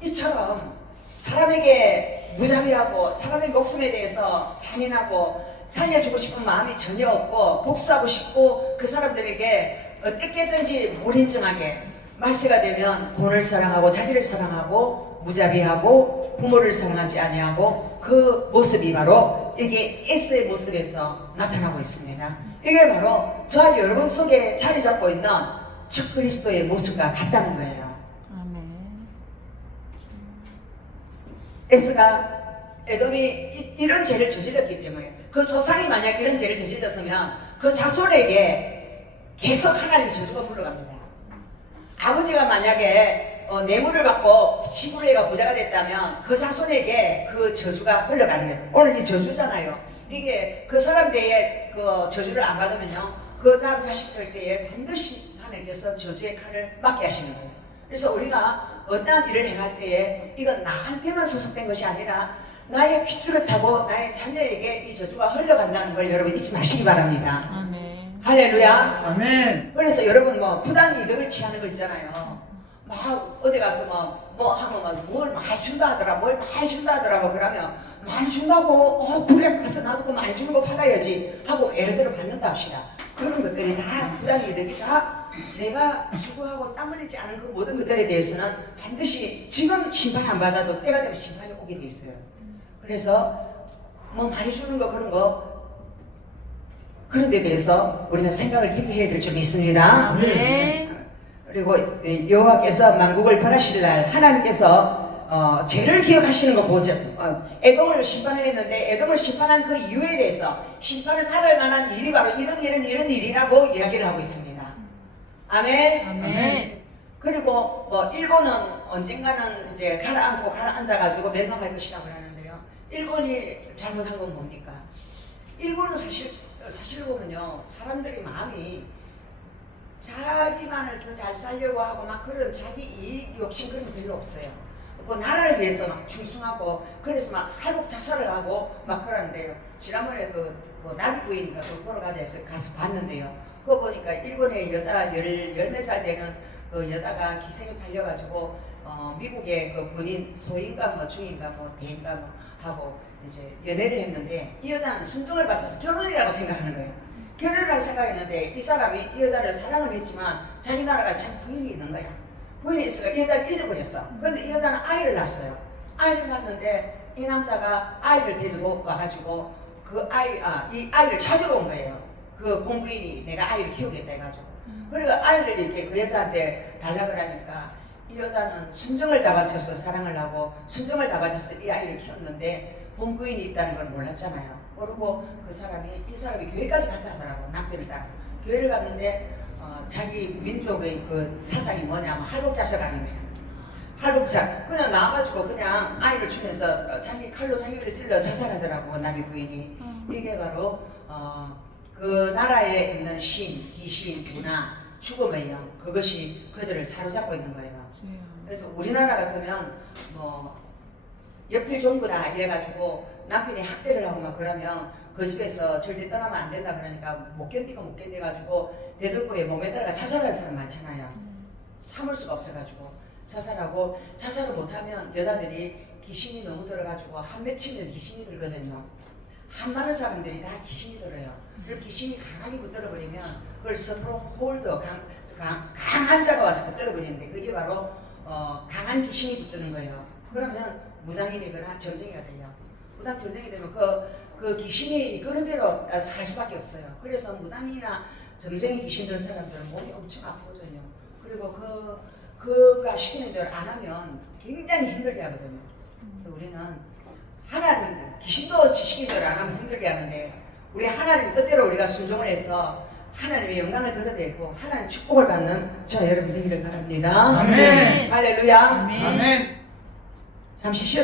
이처럼 사람에게 무자비하고 사람의 목숨에 대해서 잔인하고 살려주고 싶은 마음이 전혀 없고 복수하고 싶고 그 사람들에게 어떻게든지 무린증하게 말세가 되면 돈을 사랑하고 자기를 사랑하고 무자비하고 부모를 사랑하지 아니하고 그 모습이 바로 이게 에스의 모습에서 나타나고 있습니다. 이게 바로 저와 여러분 속에 자리 잡고 있는 적그리스도의 모습과 같다는 거예요. 아멘. 에스가 에돔이 이런 죄를 저질렀기 때문에 그 조상이 만약 이런 죄를 저질렀으면 그 자손에게 계속 하나님 저주가 물러갑니다. 아버지가 만약에 뇌물을 받고 시부레가 부자가 됐다면 그 자손에게 그 저주가 흘러가는 거예요. 오늘 이 저주잖아요. 이게 그 사람 때에 그 저주를 안 받으면요, 그 다음 자식들 때에 반드시 하나님께서 저주의 칼을 맞게 하시는 거예요. 그래서 우리가 어떠한 일을 행할 때에 이건 나한테만 소속된 것이 아니라 나의 핏줄을 타고 나의 자녀에게 이 저주가 흘러간다는 걸 여러분 잊지 마시기 바랍니다. 아멘. 할렐루야. 아멘. 그래서 여러분 뭐 부당 이득을 취하는 거 있잖아요. 막 어디 가서 뭐 하면 막 뭘 많이 준다 하더라, 뭘 많이 준다 하더라, 뭐 그러면 많이 준다고 그래 가서 나도 그 많이 주는 거 받아야지 하고 예를 들어 받는다 합시다. 그런 것들이 다 부당 이득이 다 내가 수고하고 땀 흘리지 않은 그 모든 것들에 대해서는 반드시 지금 심판 안 받아도 때가 되면 심판이 오게 돼 있어요. 그래서 뭐 많이 주는 거 그런 거 그런 데 대해서 우리가 생각을 깊이 해야 될 점이 있습니다. 아멘. 그리고 여호와께서 만국을 벌하실 날 하나님께서 죄를 기억하시는 거 보죠. 에돔을 심판을 했는데 에돔을 심판한 그 이유에 대해서 심판을 받을 만한 일이 바로 이런 일이라고 이야기를 하고 있습니다. 아멘. 아멘. 그리고 뭐 일본은 언젠가는 이제 가라앉아가지고 멸망할 것이라고 하는데요. 일본이 잘못한 건 뭡니까? 일본은 사실 보면요, 사람들의 마음이 자기만을 더 잘 살려고 하고 막 그런 자기 이익 욕심 그런 거 별로 없어요. 그 나라를 위해서 막 충성하고 그래서 막 할복 자살을 하고 막 그러는데요. 지난번에 뭐 나비 부인인가 그 보러 가서 봤는데요. 그거 보니까 일본의 여자 열몇 살 되는 그 여자가 기생에 팔려가지고 미국의 그 군인 소인가 뭐 중인가 뭐 대인가 뭐 하고 이제 연애를 했는데 이 여자는 순종을 바쳐서 결혼이라고 생각하는 거예요. 결혼이라고 생각했는데 이 사람이 이 여자를 사랑은 했지만 자기 나라가 참 부인이 있는 거야. 부인이 있으니까 이 여자를 잊어버렸어. 그런데 이 여자는 아이를 낳았어요. 아이를 낳았는데 이 남자가 아이를 데리고 와가지고 이 아이를 찾으러 온 거예요. 그 공부인이 내가 아이를 키우겠다 해가지고. 그리고 아이를 이렇게 그 여자한테 달라고 하니까 이 여자는 순정을 다 바쳐서 사랑을 하고 순정을 다 바쳐서 이 아이를 키웠는데 본부인이 있다는 걸 몰랐잖아요. 모르고 이 사람이 교회까지 갔다 하더라고. 남편을 따라 교회를 갔는데 자기 민족의 그 사상이 뭐냐면 할복자설하는 거야. 할복자 그냥 나와가지고 그냥 아이를 주면서 자기 칼로 자기를 찔러 자살하더라고. 남의 부인이. 이게 바로 그 나라에 있는 귀신, 문화, 죽음의 영 그것이 그들을 사로잡고 있는 거예요. 그래서 우리나라 같으면 뭐 옆일 종부다 이래가지고 남편이 학대를 하고 막 그러면 그 집에서 절대 떠나면 안 된다 그러니까 못 견디가지고 대들보에 몸에 따라 자살하는 사람 많잖아요. 참을 수가 없어가지고 자살하고 자살을 못하면 여자들이 귀신이 너무 들어가지고 한 며칠은 귀신이 들거든요. 한 많은 사람들이 다 귀신이 들어요. 그 귀신이 강하게 붙들어버리면 그걸 스트롱 홀더 강한 자가 와서 붙들어버리는데 그게 바로 강한 귀신이 붙드는 거예요. 그러면 무당이 되거나 점쟁이가 돼요. 무당 점쟁이 되면 그 귀신이 이끄는 대로 살 수밖에 없어요. 그래서 무당이나 점쟁이 귀신 든 사람들은 몸이 엄청 아프거든요. 그리고 그가 시키는 대로 안 하면 굉장히 힘들게 하거든요. 그래서 우리는 하나님 귀신도 시키는 대로 안 하면 힘들게 하는데 우리 하나님 뜻대로 우리가 순종을 해서 하나님의 영광을 드러내고 하나님 축복을 받는 저 여러분 되기를 바랍니다. 아멘. 할렐루야. 아멘. 아멘. 잠시 쉬었다.